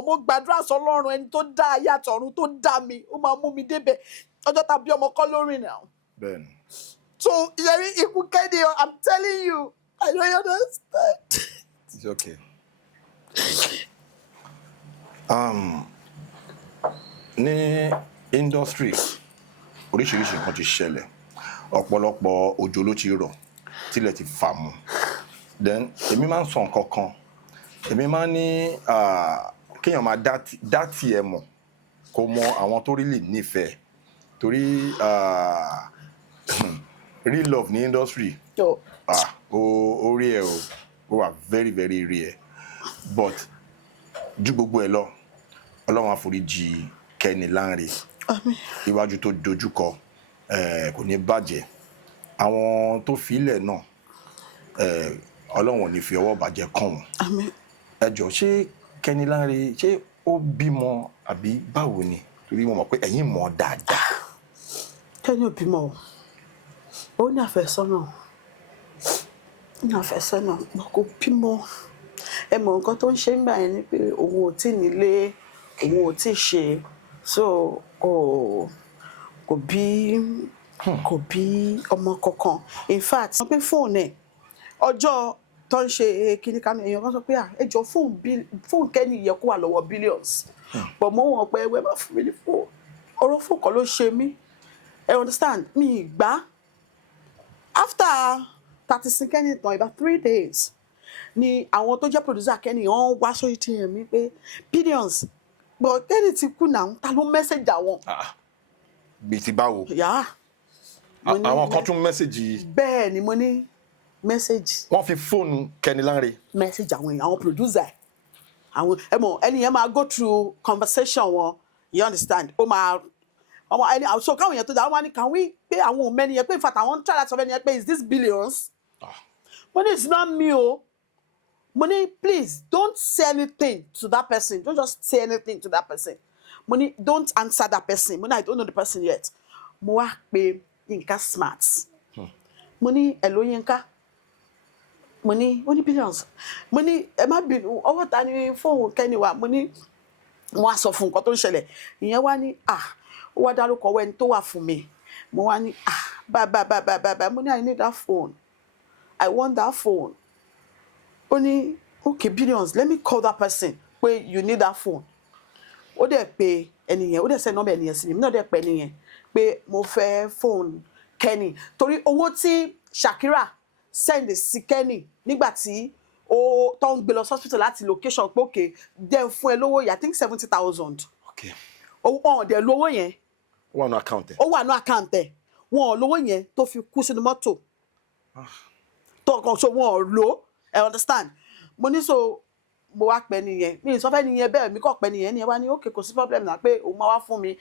mo gbàdúrà sọ́lọ́run ẹni tó dá ayé àtọ̀run tó dá mi. Ó máa mú mi débẹ̀. Ọjọ́ tàbí ọmọ kọ́ lórí náà. Ben. So, ìyẹrí ikú Kenny, I'm telling you, I don't understand. It's okay. Ní industry oríṣiríṣi nǹkan ti ṣẹlẹ̀ ọ̀pọ̀lọpọ̀ òjò ló ti rọ̀ tílẹ̀ ti fà mú then èmi máa ń sọ nǹkan kan èmi máa ń ní kéèyàn máa dá tiẹ̀ mọ̀ kó mọ àwọn tó rí lè nífẹ̀ẹ́ torí real love ní industry orí ẹ̀ ó wà very very rare but ju gbogbo ẹ̀ lọ Ọlọ́run àforíjì Kenny Lanre iwájú tó dojúkọ kò ní bàjẹ́ àwọn tó filẹ̀ náà Ọlọ́run ò ní fi ọwọ́ bàjẹ́ kàn wọ́n. Àmín. Ẹ jọ̀ọ́ ṣé Kenny Lanre ṣé ó bímọ àbí báwo ni torí mo mọ̀ pé ẹ̀yin mọ̀ dáadáa. Kenny ò bímọ ó ní àfẹ́sọ́nà kò bímọ. Ẹ mọ̀ nǹkan tó ń ṣe nígbà yẹn ni pé òun ò tí nílé òun ò tí ṣe so kò bí ọmọ kankan. In fact wọ́n pé fóònù ẹ̀ ọjọ́ tó ń ṣe kíní kan èèyàn kan sọ pé ẹ jọ fóònù Kenny yẹ kó wà lọ́wọ́ Billions but mo wọ́n pé ẹgbẹ́ má fún mi ní fóònù ọ̀rọ̀ fóònù kan ló ṣe mí ẹ understand mi gbá after 30 Kenny tán about 3 days ni àwọn tó jẹ́ producer Kenny wọ́n wá sórí TM mi pé Billions but Kenny ti kú náà ta ló message àwọn. Bí ti báwo. Àwọn kan tún message. Bẹ́ẹ̀ ni mo ní message. Wọ́n fi fóònù Kenny Lanre. Message àwọn producer àwọn ẹ mọ̀ ẹni yẹn máa go through conversation wọn you understand ó máa ọmọ ẹni so káwọn yẹn tó dáa wọn ni can we pé àwọn ò mẹ́ni yẹn pé in fact àwọn try láti sọ fẹ́ni yẹn pé is this Billions. Mo ní it's not me o. Mo ní please don't say anything to that person don't just say anything to that person. Mo ní don't answer that person. Mo ní I don't know the person yet. Mo wá pé Yinka Smart. Mo ní hello Yinka. Mo ní Billions. Mo ní ẹ má bínú ọwọ́ ta ni fóònù Kenny wa. Mo ní mo wá sọ fún nǹkan tó ń ṣẹlẹ̀. Ìyẹn wá ní ó wá dárúkọ ẹni tó wà fún mi. Mo wá ní bye. Mo ní I need that phone. I want that phone. Ó ní okay Billions let me call that person pé you need that phone. Ó dẹ̀ pé ẹni yẹn ó dẹ̀ send number ẹni yẹn sí mi náà dẹ̀ pé ẹni yẹn pé mo fẹ́ phone Kenny torí owó tí Shakira send sí Kenny nígbà tí ó tó ń gbé lọ hospital láti location pé okay then fún ẹ lówó yẹn I think 70,000. Okay. Ó dẹ̀ lówó yẹn. Ó wà ní account ẹ̀. Ó wà ní account ẹ̀. Wọ́n lówó yẹn tó fi kú sínú mọ́tò. Tó kàn so wọ́n lò I understand. Mo ní so mo wá pẹ́ nìyẹn mi sọ fẹ́ nìyẹn bẹ́ẹ̀ mi kọ́ pẹ́ nìyẹn ni wá ní okay kò sí problem náà pé òun máa wá fún mi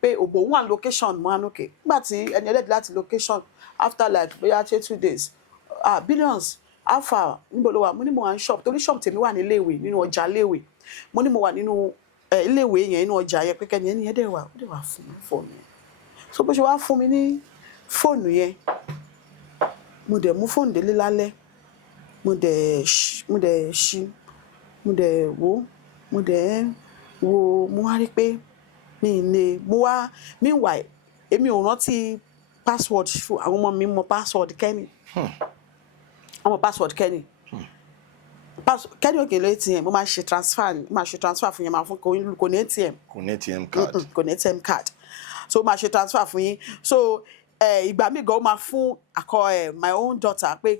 pé òbò òun wà location mo wá ní okay nígbà tí ẹni ẹlẹ́dìí láti location after like bóyá 2 days Billions alpha níbo ló wà mo ní mo wà ní shop torí shop tèmi wà ní iléèwé nínú ọjà iléèwé mo ní mo wà nínú iléèwé yẹn nínú ọjà yẹn pé kẹ́ni ẹni yẹn dẹ̀ wà fún mi fóònù yẹn so bó ṣe wá fún mi ní fóònù yẹn mo dẹ̀ mú fóònù délé lálẹ́ mo dẹ̀ ṣí mo dẹ̀ wo mo wá rí pé mi lè mo wá meanwhile èmi ò rántí password fún àwọn ọmọ mi mọ password Kenny ọmọ password Kenny Kenny òkè ló ATM mo máa ṣe transfer fún yẹn máa fún kò ní ATM kò ní ATM card so máa ṣe transfer fún yín so ìgbà mi gan máa fún my own daughter pé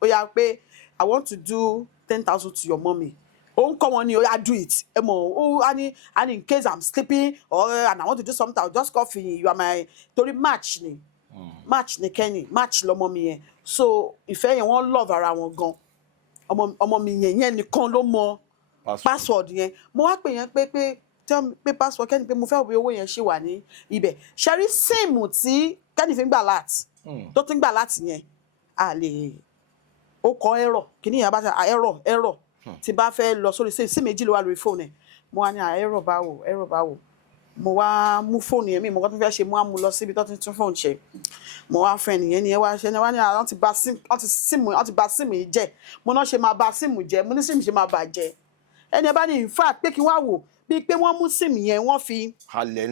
ó yá pé I want to do 10,000 to your mommy. Ó ń kọ́ wọn ni ó yá do it. Ẹ mọ̀ ó and in case I'm sleeping and I want to do something I'll just call Finyi you are my torí match ni Kenny match lọmọ mi yẹn so ìfẹ́ yẹn wọ́n love ara wọn gan ọmọ mi yẹn nìkan ló mọ password yẹn mo wá pè yẹn pé password Kenny pé mo fẹ́ wo owó yẹn ṣì wà ní ibẹ̀ ṣẹ́rí síìmù tí Kenny fi ń gbà láti tó ti ń gbà láti yẹn a lè ó kọ error kìíní yẹn bá ṣe error tí bá fẹ́ lọ sórí sí méjì ló wà lórí fóònù ẹ̀ mo wá ní error báwo mo wá mú fóònù yẹn mi mo kọ́ tó fẹ́ ṣe mo wá mú lọ síbi tó ti tún fóònù ṣe mo wá fẹ́ nìyẹn ni ẹ wá ṣe ni wá ní àwọn ti bà síìmù yìí jẹ́ mo náà ṣe máa bà síìmù jẹ́ mo ní síìmù ṣe máa bà jẹ́ ẹni ẹ bá ní in fact pé kí wá wò bíi pé wọ́n mú síìmù yẹn wọ́n fi ilẹ̀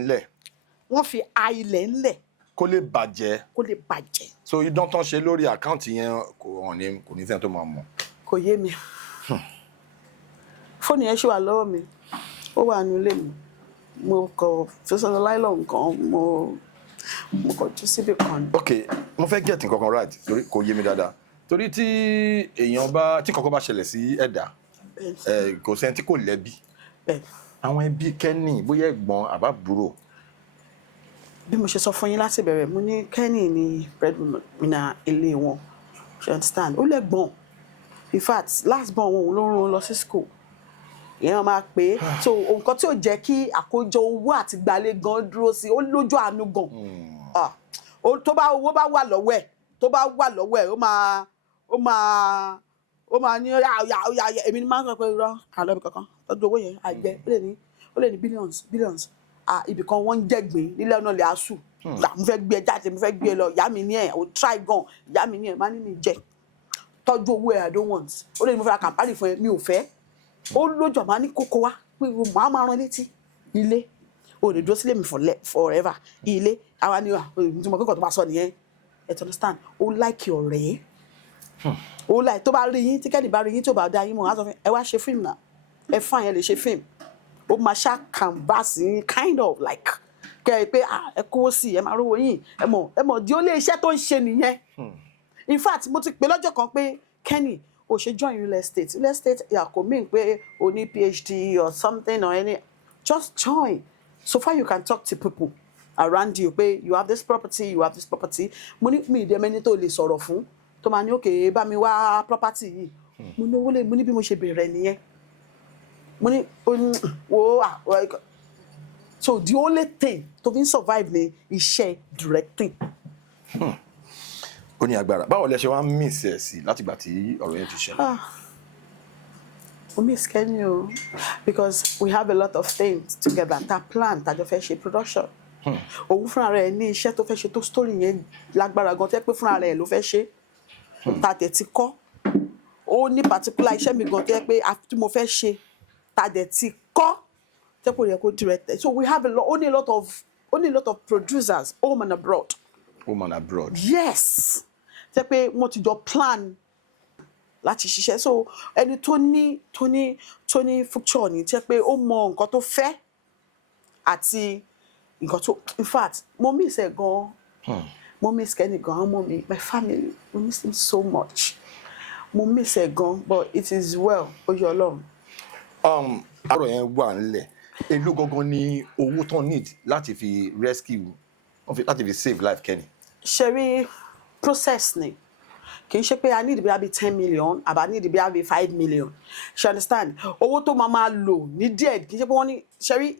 ńlẹ̀ kó lè bàjẹ́. So idán tán ṣe lórí àkáǹtì yẹn kò ní sẹ́ni tó máa mọ̀. Kò yé mi. Fóònù yẹn ṣì wà lọ́wọ́ mi ó wà nínú ilé mi mo kọ fẹsẹ̀ láìlọ́ nǹkan mo kọ jù síbi kan. Ok mo fẹ́ get nǹkan kan right torí kò yé mi dáadáa torí tí kankan bá ṣẹlẹ̀ sí ẹ̀dá kò sẹ́ni tí kò lẹ́bi àwọn ẹbí Kenny bóyá ẹ̀gbọ́n àbábúrò. Bí mo ṣe sọ fún yín láti bẹ̀rẹ̀ mo ní Kenny ní breadwinner ilé wọn you understand ó lẹ́gbọ̀n in fact last born wọn ló rán lọ sí school ìyẹn máa pé so nǹkan tí ò jẹ́ kí àkójọ owó àti gbalẹ̀ gan dúró sí ó lójú àánú gan tó bá owó bá wà lọ́wọ́ ẹ̀ tó bá wà lọ́wọ́ ẹ̀ ó máa ní ọ̀yà èmi ni máa ń sọ pé irọ́ àlọ́bì kankan tọ́jú owó yẹn àjẹ ó lè ní billions ibì kan wọ́n ń jẹ̀gbìn nílẹ̀ náà lè asù mo fẹ́ gbé ẹ jáde mo fẹ́ gbé ẹ lọ ìyá mi ní ẹ̀ ò try gan ìyá mi ní ẹ̀ máa ní mi jẹ tọ́jú owó ẹ̀ I don't want ó lè ní mo fẹ́ ra kàmpárì fún ẹ mi ò fẹ́ ó lójọ́ máa ní kókó wá pé màá rán létí ilé o lè dúró sílé mi forever ilé àwa ni tí mo kẹ́kọ̀ọ́ tó bá sọ nìyẹn ẹ ti understand ó like ọ̀rẹ́ ó like tó bá rí yín tí kẹ́ni bá rí yín tó bá dá yín mọ̀ á sọ fún ẹ wá ṣe fíìmù náà ẹ fún àyẹn lè ṣe fíìmù ó máa ṣá canvas yín kind of like kẹ́ ẹ pé ẹ kówó sí ẹ máa rówó yín ẹ mọ̀ di ó lé iṣẹ́ tó ń ṣe nìyẹn in fact mo ti pè lọ́jọ́ kan pé Kenny o ṣe join real estate kò mean pé o ní PhD or something or any just join so far you can talk to people around you pé you have this property mo ní mi ìdẹ́mẹ́ni tó lè sọ̀rọ̀ fún tó máa ní òkè bá mi wá property yìí mo ní owó lè mo ní bí mo ṣe bẹ̀rẹ̀ nìyẹn mo ní wo so the only thing to fi survive ni iṣẹ́ directing. Ó ní agbára báwo lẹ ṣe wá ń miss ẹ sí látìgbà tí ọ̀rọ̀ yẹn ti ṣẹlẹ̀. We miss Kenny o because we have a lot of things together ta plan ta jọ fẹ́ ṣe production òun fúnra rẹ̀ ní iṣẹ́ tó fẹ́ ṣe tó story yẹn lágbára gan tẹ́ pé fúnra rẹ̀ ló fẹ́ ṣe ta tẹ̀ ti kọ́ ó ní particular iṣẹ́ mi gan tẹ́ pé tí mo fẹ́ ṣe ta dẹ̀ ti kọ́ tẹ́ kò yẹ kó direct so we have only a lot of producers home and abroad. Yes tẹ́ pé wọ́n ti jọ plan láti ṣiṣẹ́ so ẹni tó ní future ni tẹ́ pé ó mọ nǹkan tó fẹ́ àti nǹkan tó in fact mo miss ẹ gan mo miss Kenny gan ọmọ mi my family we miss him so much mo miss ẹ gan but it is well oye Ọlọ́run. Àrò yẹn wà nílẹ̀ èló gangan ni owó tán need láti fi rescue láti fi save life Kenny. Ṣeré process ni kì í ṣe pé I need bí 10 million àbá need bí 5 million she understand owó tó máa lò ní díẹ̀ kì í ṣe pé wọ́n ní ṣeré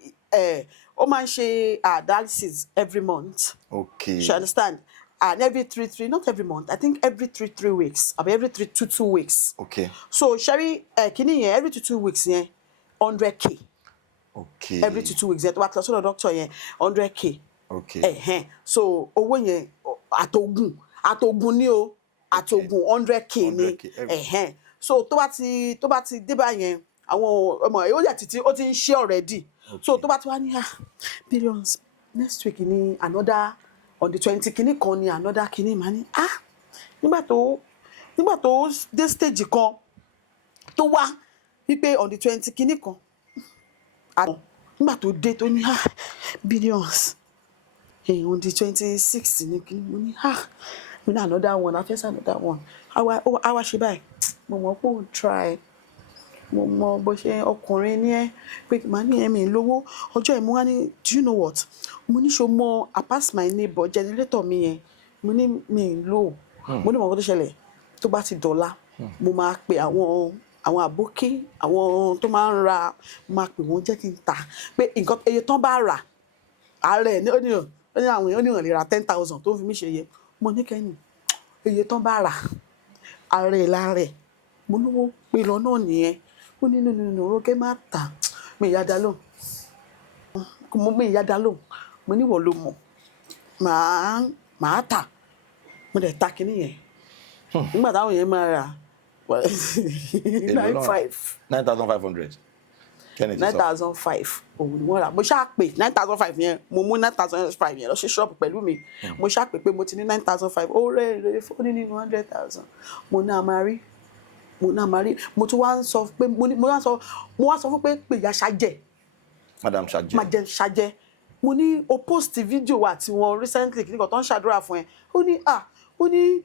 ó máa ń ṣe dialysis every month. Okay. She understand and every 3 not every month I think every 3 weeks àbí every 2 weeks. Okay. So ṣeré kìíní yẹn every 2 weeks yẹn 100k. Okay. Every 2 weeks yẹn tó bá tọ́ sọ́dọ̀ doctor yẹn 100k. Okay. So owó yẹn àtògùn ni o àtògùn 100k ni so tó bá ti dé bá yẹn àwọn ọmọ ẹ̀ ó yẹ títí ó ti ń ṣe already so tó bá ti wá ní billions next week ni another on the 20 kìíní kan ni another kìíní máa ní nígbà tó dé stage kan tó wá wípé on the 20 kìíní kan nígbà tó dé tó ní billions on the 26th ni kìíní mo ní mo ní another one afẹ́sẹ̀ another one àwa ṣe báyìí mo mọ̀ pé ó try mo mọ bó ṣe ọkùnrin ní ẹ pé màá ní ẹ̀mí lówó ọjọ́ ìmú wá ní do you know what mo ní ṣo mọ pass my neighbor generator mi yẹn mo ní mi lò mo ní mọ̀ tó ṣẹlẹ̀ tó bá ti dọ̀la mo máa pe àwọn àbókí àwọn tó máa ń ra máa pè wọ́n jẹ́ kí n tà pé nǹkan iye tán bá rà ààrẹ ní àwọn èèyàn lè ra 10,000 tó fi mí ṣe yẹ mo ní Kenny iye tán bá rà ààrẹ láàrẹ mo lówó pé lọ náà nìyẹn ó ní nínú Ronke má tà mí ìyá dá lóhùn mo níwọ̀ ló mọ̀ màá tà mo dẹ̀ ta kinní yẹn nígbà táwọn yẹn máa rà 9,500 Kenny ti sọ 9,500 òun ni wọ́n rà mo ṣáà pè 9,500 yẹn mo mú 9,500 yẹn lọ sí ṣọ́ọ̀bù pẹ̀lú mi mo ṣáà pè pé mo ti ní 9,500 ó rẹ̀ ó ní nínú 100,000 mo ní àmàrí mo tún wá ń sọ pé mo wá sọ fún pé ìyá ṣàjẹ́ Madam ṣàjẹ́ mo ní o post video wa tí wọ́n recently kí nìkan tó ń ṣàdúrà fún ẹ ó ní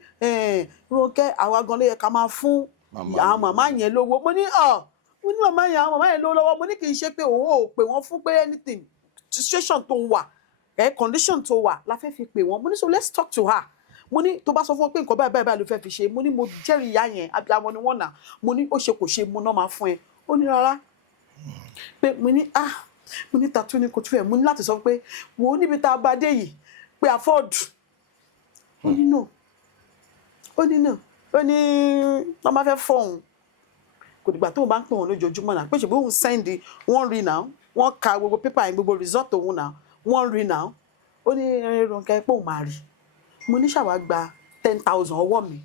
Ronke àwa gan ló yẹ ká máa fún àwọn màmá yẹn lówó mo ní màmá yẹn lówó lọ́wọ́ mo ní kì í ṣe pé ò pè wọ́n fún pé anything situation tó wà condition tó wà la fẹ́ fi pè wọ́n mo ní so let's talk to her mo ní tó bá sọ fún ọ pé nǹkan báyìí ló fẹ́ fi ṣe mo ní mo jẹ́rìí ìyá yẹn abiyamọ ni wọ́n nà mo ní ó ṣe kò ṣe mo náà máa fún ẹ ó ní rárá pé mo ní tàtú ní kò tún ẹ̀ mo ní láti sọ pé wò ó níbi tá a bá dé yìí pé afford ó ní no ó ní náà ó ní wọ́n máa fẹ́ fọ́ọ̀hún kò dìgbà tó o bá ń pè wọ́n lójoojúmọ́ náà pé ṣùgbọ́n òun sẹ́ndì wọ́n rí náà wọ́n ka gbogbo pépà yẹn gbogbo result òun náà wọ́n rí náà ó ní Ronke pé òun máa rí mo ní ṣàwá gba 10,000 ọwọ́ mi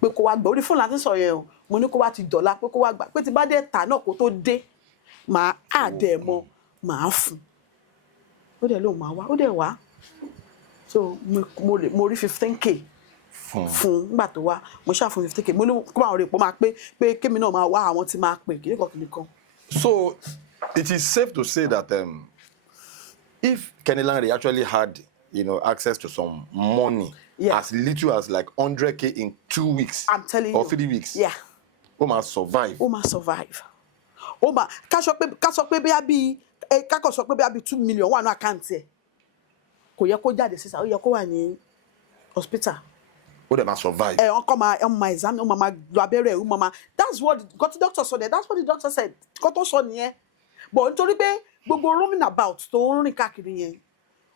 pé kó wá gbà orí fóònù láti sọ yẹn o mo ní kó wá ti dọ̀la pé kó wá gbà pé ti bá dé ta náà kó tó dé màá àdẹ̀ mọ́ màá fún ó dẹ̀ lóun máa wá ó dẹ̀ wá so mo rí 15k fún nígbà tó wá mo ṣáà fún 50k mo ní kó máa rí ipò máa pé kémi náà máa wá àwọn tí máa pè kìnìkan. So it is safe to say that if Kenny Lanre actually had access to some money as little as like 100k in 2 weeks, I'm telling or you, 3 weeks, ó máa survive. Ó máa survive. Ó máa ká sọ pé bí ká sọ pé bí 2 million wà ní àkáǹtì ẹ̀ kò yẹ kó jáde sísá ó yẹ kó wà ní hospital. Ó dẹ̀ máa survive. Ọkọ máa exam ó máa lọ abẹ́rẹ́ ó máa that's what the doctor said. That's what the doctor said. Kó tó sọ nìyẹn. But nítorí pé gbogbo roaming about tó ń rìn káàkiri yẹn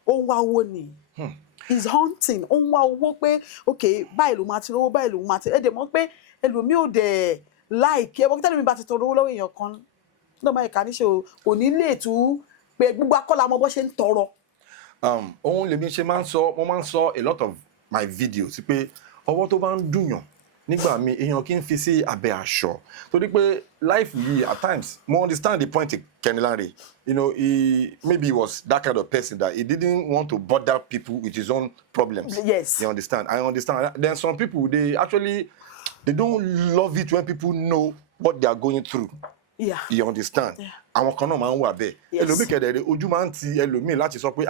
ó ń wá owó ni. He's hunting ó ń wá owó pé okay báyìí ló máa ti rówó báyìí ló máa ti ẹ̀dẹ̀ mọ́ pé ẹlòmíì ò dẹ̀ láìkí ẹ̀wọ̀n kí tẹ́lẹ̀ mi bá ti tọrọ owó lọ́wọ́ èèyàn kan náà máa kà níṣe ò ní lè tú pé gbogbo akọ́lá ọmọ bó ṣe ń tọrọ. Ohun lèmi ṣe mo máa ń sọ a lot of my videos pé ọwọ́ tó bá ń dùnyàn nígbà míì èèyàn kì í fi sí abẹ́ aṣọ torí pé life yìí at times mo understand the point Kenny Lanre maybe he was that kind of person that he didn't want to bother people with his own problems. Yes. You understand? I understand. Then some people they don't love it when people know what they are going through. Yeah. You understand? Àwọn kan náà máa ń wà bẹ́ẹ̀. Ẹlòmíì kẹ̀dẹ̀rẹ̀ ojú máa ń ti ẹlòmíì láti sọ pé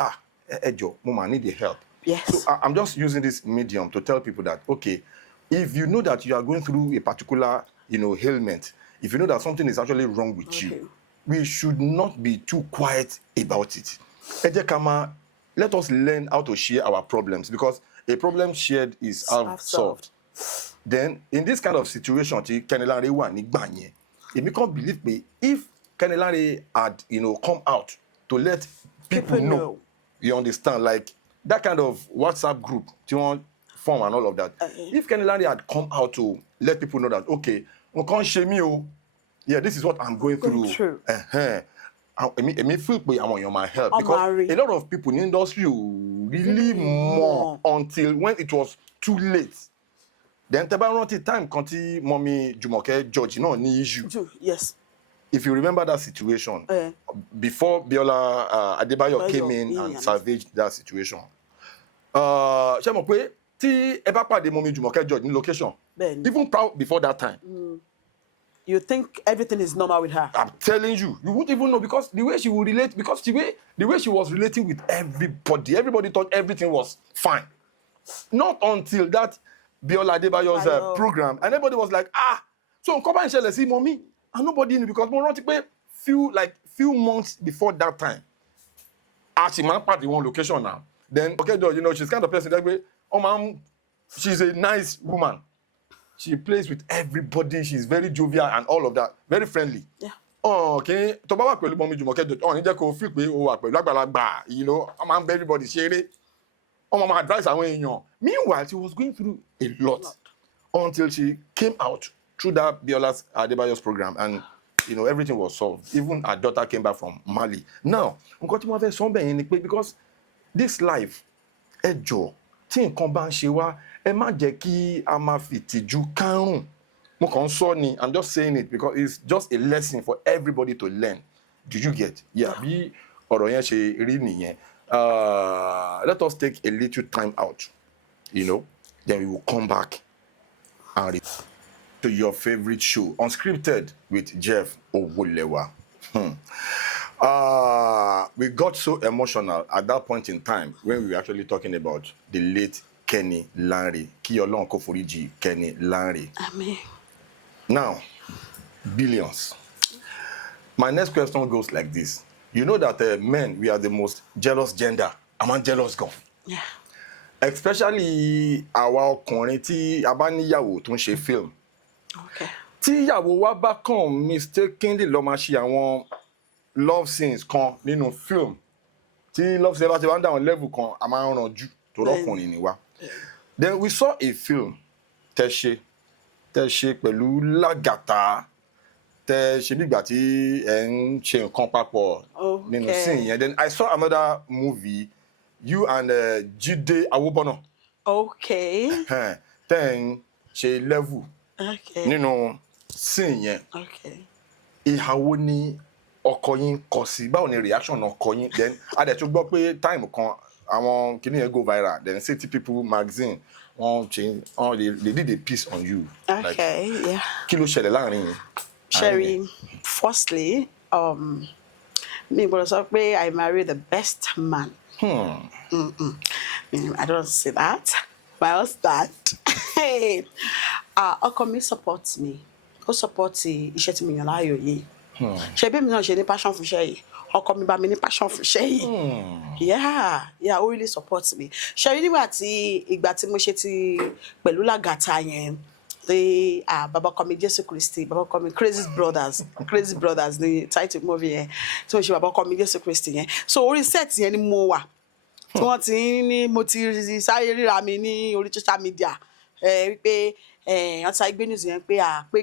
ẹ jọ̀ọ́ mo máa need the help. Yes. So I'm just using this medium to tell people that okay, if you know that you are going through a particular ailment, if you know that something is actually wrong with you, we should not be too quiet about it. Ẹ jẹ́ ká máa let us learn how to share our problems because a problem shared is half solved. Then in this kind of situation tí Kenny Lanre wà nígbà yẹn, èmi kàn believe pé if Kenny Lanre had come out to let people know, you understand, like that kind of WhatsApp group tí wọ́n form and all of that. If Kenny Lanre had come out to let people know that okay, nǹkan ṣe mí o, yeah, this is what I'm going through. Èmi feel pé àwọn èèyàn máa help because a lot of people in the industry really more until when it was too late. Then tẹ́ bá rántí time kan tí Mọ́mí Jùmọ̀kẹ́ George náà ní issue. Yes. If you remember that situation, before Biola Adebayo came in and salvaged that situation. Ṣé mọ̀ pé tí ẹ bá pàdé Mọ́mí Jùmọ̀kẹ́ George ní location, even before that time, you think everything is normal with her. I'm telling you, you won't even know because the way she will relate, because the way she was relating with everybody thought everything was fine. Not until that Biola Adebayo's program, and everybody was like, so nǹkan bá ń ṣẹlẹ̀ sí Mọ́mí, and nobody knew because mo rántí pé few months before that time, she máa ń pàdé one location now. Then okay, she's kind of person that way. She's a nice woman. She plays with everybody. She's very jovial and all of that. Very friendly. Yeah. Okay. Tó bá wà pẹ̀lú Mọ́mí Jùmọ̀kẹ́ George, ní jẹ́ kó feel pé ó wà pẹ̀lú àgbàlagbà, I'm everybody ṣeré. My advice àwọn èèyàn. Meanwhile, she was going through a lot until she came out through that Biola Adebayo's program and everything was solved. Even her daughter came back from Mali. Now, nǹkan tí mo fẹ́ sọ bẹ́ẹ̀ ni pé because this life, ẹ jọ̀ọ́, tí nǹkan bá ń ṣe wá, ẹ má jẹ́ kí a máa fi ìtìjú kárùn. Mo kàn ń sọ ni, I'm just saying it because it's just a lesson for everybody to learn. Do you get? Yeah, bí ọ̀rọ̀ yẹn ṣe rí nìyẹn. Let us take a little time out, then we will come back and to your favorite show, Unscripted with Jeff Owolewa. We got so emotional at that point in time when we were actually talking about the late Kenny Lanre. Kí Ọlọ́run kó foríjì Kenny Lanre. Amen. Now, Billions. My next question goes like this. You know that men, we are the most jealous gender. I'm jealous gan. Yeah. Especially àwa ọkùnrin tí a bá níyàwó tó ń ṣe film. Okay. Tí ìyàwó wa bá kàn mistakenly lọ máa ṣe àwọn love scenes kan nínú film. Tí love scenes bá ti wá ń dá àwọn level kan, a máa ń ranjú tó lọ́kùnrin ni wá. Then we saw a film tẹ́ ṣe pẹ̀lú Lagata tẹ́ ṣe nígbà tí ẹ ń ṣe nǹkan papọ̀ nínú scene yẹn. Then I saw another movie, you and Jide Awobona. Okay. Tẹ́ ń ṣe level nínú scene yẹn. Okay. Ìhà wo ni ọkọ yín kọ sí? Báwo ni reaction ọkọ yín? Then a dẹ̀ tún gbọ́ pé time kan àwọn kìíní yẹn go viral. Then City People magazine they did a piece on you. Okay, like, yeah. Kí ló ṣẹlẹ̀ láàrin yín? Sherry, firstly, me was say I married the best man. I don't say that. My husband, hey, ọkọ mi support me. Ó support iṣẹ́ tí mo yàn láàyò yìí. Ṣé bí mi náà ṣe ní passion fún iṣẹ́ yìí? Ọkọ mi bá mi ní passion fún iṣẹ́ yìí. Yeah, ó really support me. Ṣé nígbà tí ìgbà tí mo ṣe ti pẹ̀lú Lagata yẹn, baba ọkọ mi Jésù Kristi, baba ọkọ mi Crazy Brothers ní title movie yẹn. Tí mo ṣe baba ọkọ mi Jésù Kristi yẹn. So orí set yẹn ni mo wà. Tí wọ́n ti ní mo ti sáré ríra mi ní orí social media. Wípé wọ́n ti gbé news yẹn pé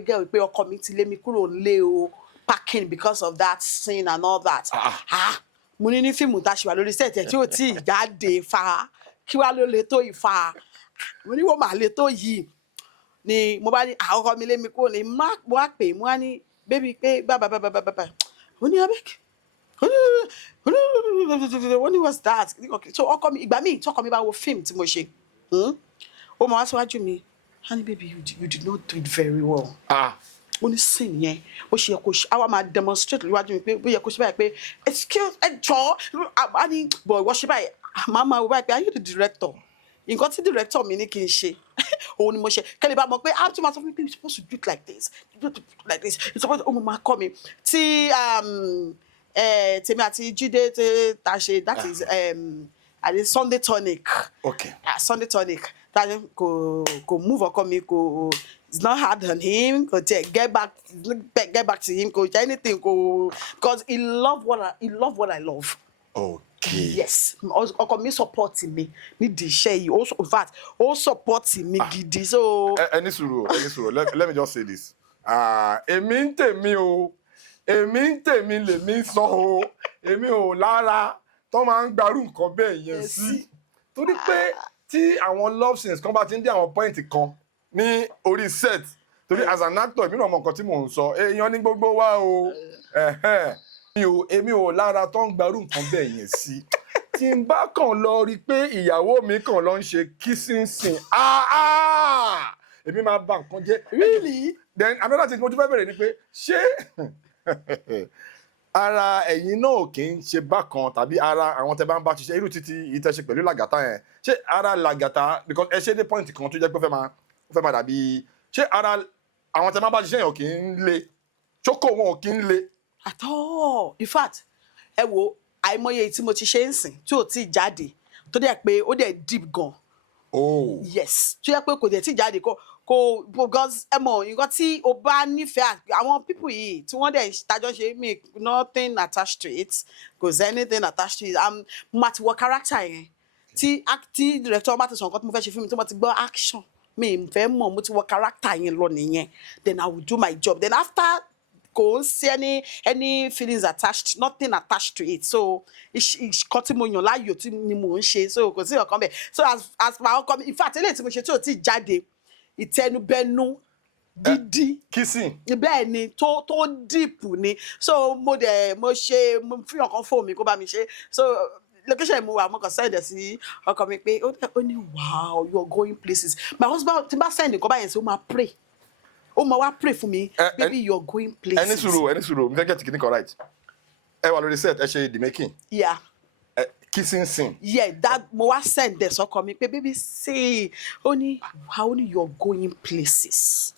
girl pé ọkọ mi ti lé mi kúrò nílé o, packing because of that scene and all that. Mo ní fíìmù tá a ṣe wà lórí set yẹn tí ò tí ì jáde fa kí wá ló lè tó ìfa. Mo ní wọ́n máa lè tó yìí. Ni mo bá ní ọkọ mi lé mi kúrò ní mo wá pè mo wá ní baby pé bàbá. Ó ní abeg. What was that? So ọkọ mi ìgbà míì tí ọkọ mi bá wo fíìmù tí mo ṣe. Ó máa wá síwájú mi. Honey baby, you did not do it very well. Ó ní scene yẹn ó ṣe yẹ kó ṣe àwa máa demonstrate níwájú mi pé ó yẹ kó ṣe báyìí pé excuse a ní boy wọ́n ṣe báyìí màmá wọ báyìí pé are you the director? Nǹkan tí director mi ní kí n ṣe òun ni mo ṣe kẹ́lẹ́ bá mọ̀ pé how to matter you're supposed to do it like this, it's supposed to máa kọ́ mi tí tèmi àti Jídé ta ṣe that is Sunday tonic. Okay. Sunday tonic. That go move or come go. It's not hard on him. Go get back to him. Go anything. Go because he love what I love. Okay. Yes. Also me supporting me. Me the share you also in fact also supporting me gidi. So. Any suru. Let me just say this. Èmi ntèmi o. Èmi ntèmi lè mi sọ o. Èmi ò lára. Tó máa ń gbarú nǹkan bẹ́ẹ̀ yẹn sí. Torí pé tí àwọn love scenes kan bá ti ń dé àwọn point kan ní orí set torí as an actor èmi náà mọ nǹkan tí mò ń sọ èèyàn ní gbogbo wa o èmi ò lára tó ń gbarú nǹkan bẹ́ẹ̀ yẹn sí tí n bá kàn lọ rí i pé ìyàwó mi kàn lọ ń ṣe kissing scene èmi máa bà nǹkan jẹ́. Really? Then another thing mo tún fẹ́ bẹ̀rẹ̀ ni pé ṣé ara ẹ̀yin náà kì í ṣe bákan tàbí ara àwọn tẹ́ bá ń bá ṣiṣẹ́ irú títí ìtẹ̀ṣe pẹ̀lú Lagata yẹn ṣé ara Lagata because ẹ ṣe dé point kan tó jẹ́ pé ó fẹ́ máa dàbí ṣé ara àwọn tẹ́ bá ń bá ṣiṣẹ́ yẹn kì í le ṣókò wọn ò kì í le. At all. In fact ẹ wo àìmọye tí mo ti ṣe ń sìn tí ò tí ì jáde tó dẹ̀ pé ó dẹ̀ deep gan. Yes tó yẹ pé kò dẹ̀ tí ì jáde kò because ẹ mọ̀ nǹkan tí o bá nífẹ̀ẹ́ àwọn people yìí tí wọ́n dẹ̀ tajọ́ ṣe me nothing attached to it cause anything attached to it mo ti wọ character yẹn tí director bá ti sọ nǹkan tí mo fẹ́ ṣe fún mi tí mo ti gbọ́ action mi fẹ́ mọ̀ mo ti wọ character yẹn lọ nìyẹn then I will do my job then after kò ń sí any feelings attached nothing attached to it so nǹkan tí mo yàn láàyò tí ni mo ń ṣe so kò sí ọ̀kan bẹ́ẹ̀ so as my ọkọ mi in fact eléyìí tí mo ṣe tí ò tí ì jáde ìtẹnubẹnu dídí kissing bẹ́ẹ̀ ni tó deep ni so mo fi ọkàn fóònù mi kó bá mi ṣe so location mo wà mo kàn send sí ọkọ mi pé ó ní wow you are going places my husband tí bá send nǹkan báyẹn sí ó máa pray ó máa wá pray fún mi baby you are going places. ẹni sùúrù mi fẹ́ get kìíní correct ẹ wà lórí set ẹ ṣe the making. Yeah. Kissing scene. Yeah, that mo wá send there sọkọ mi pé baby say ó ní you are going places.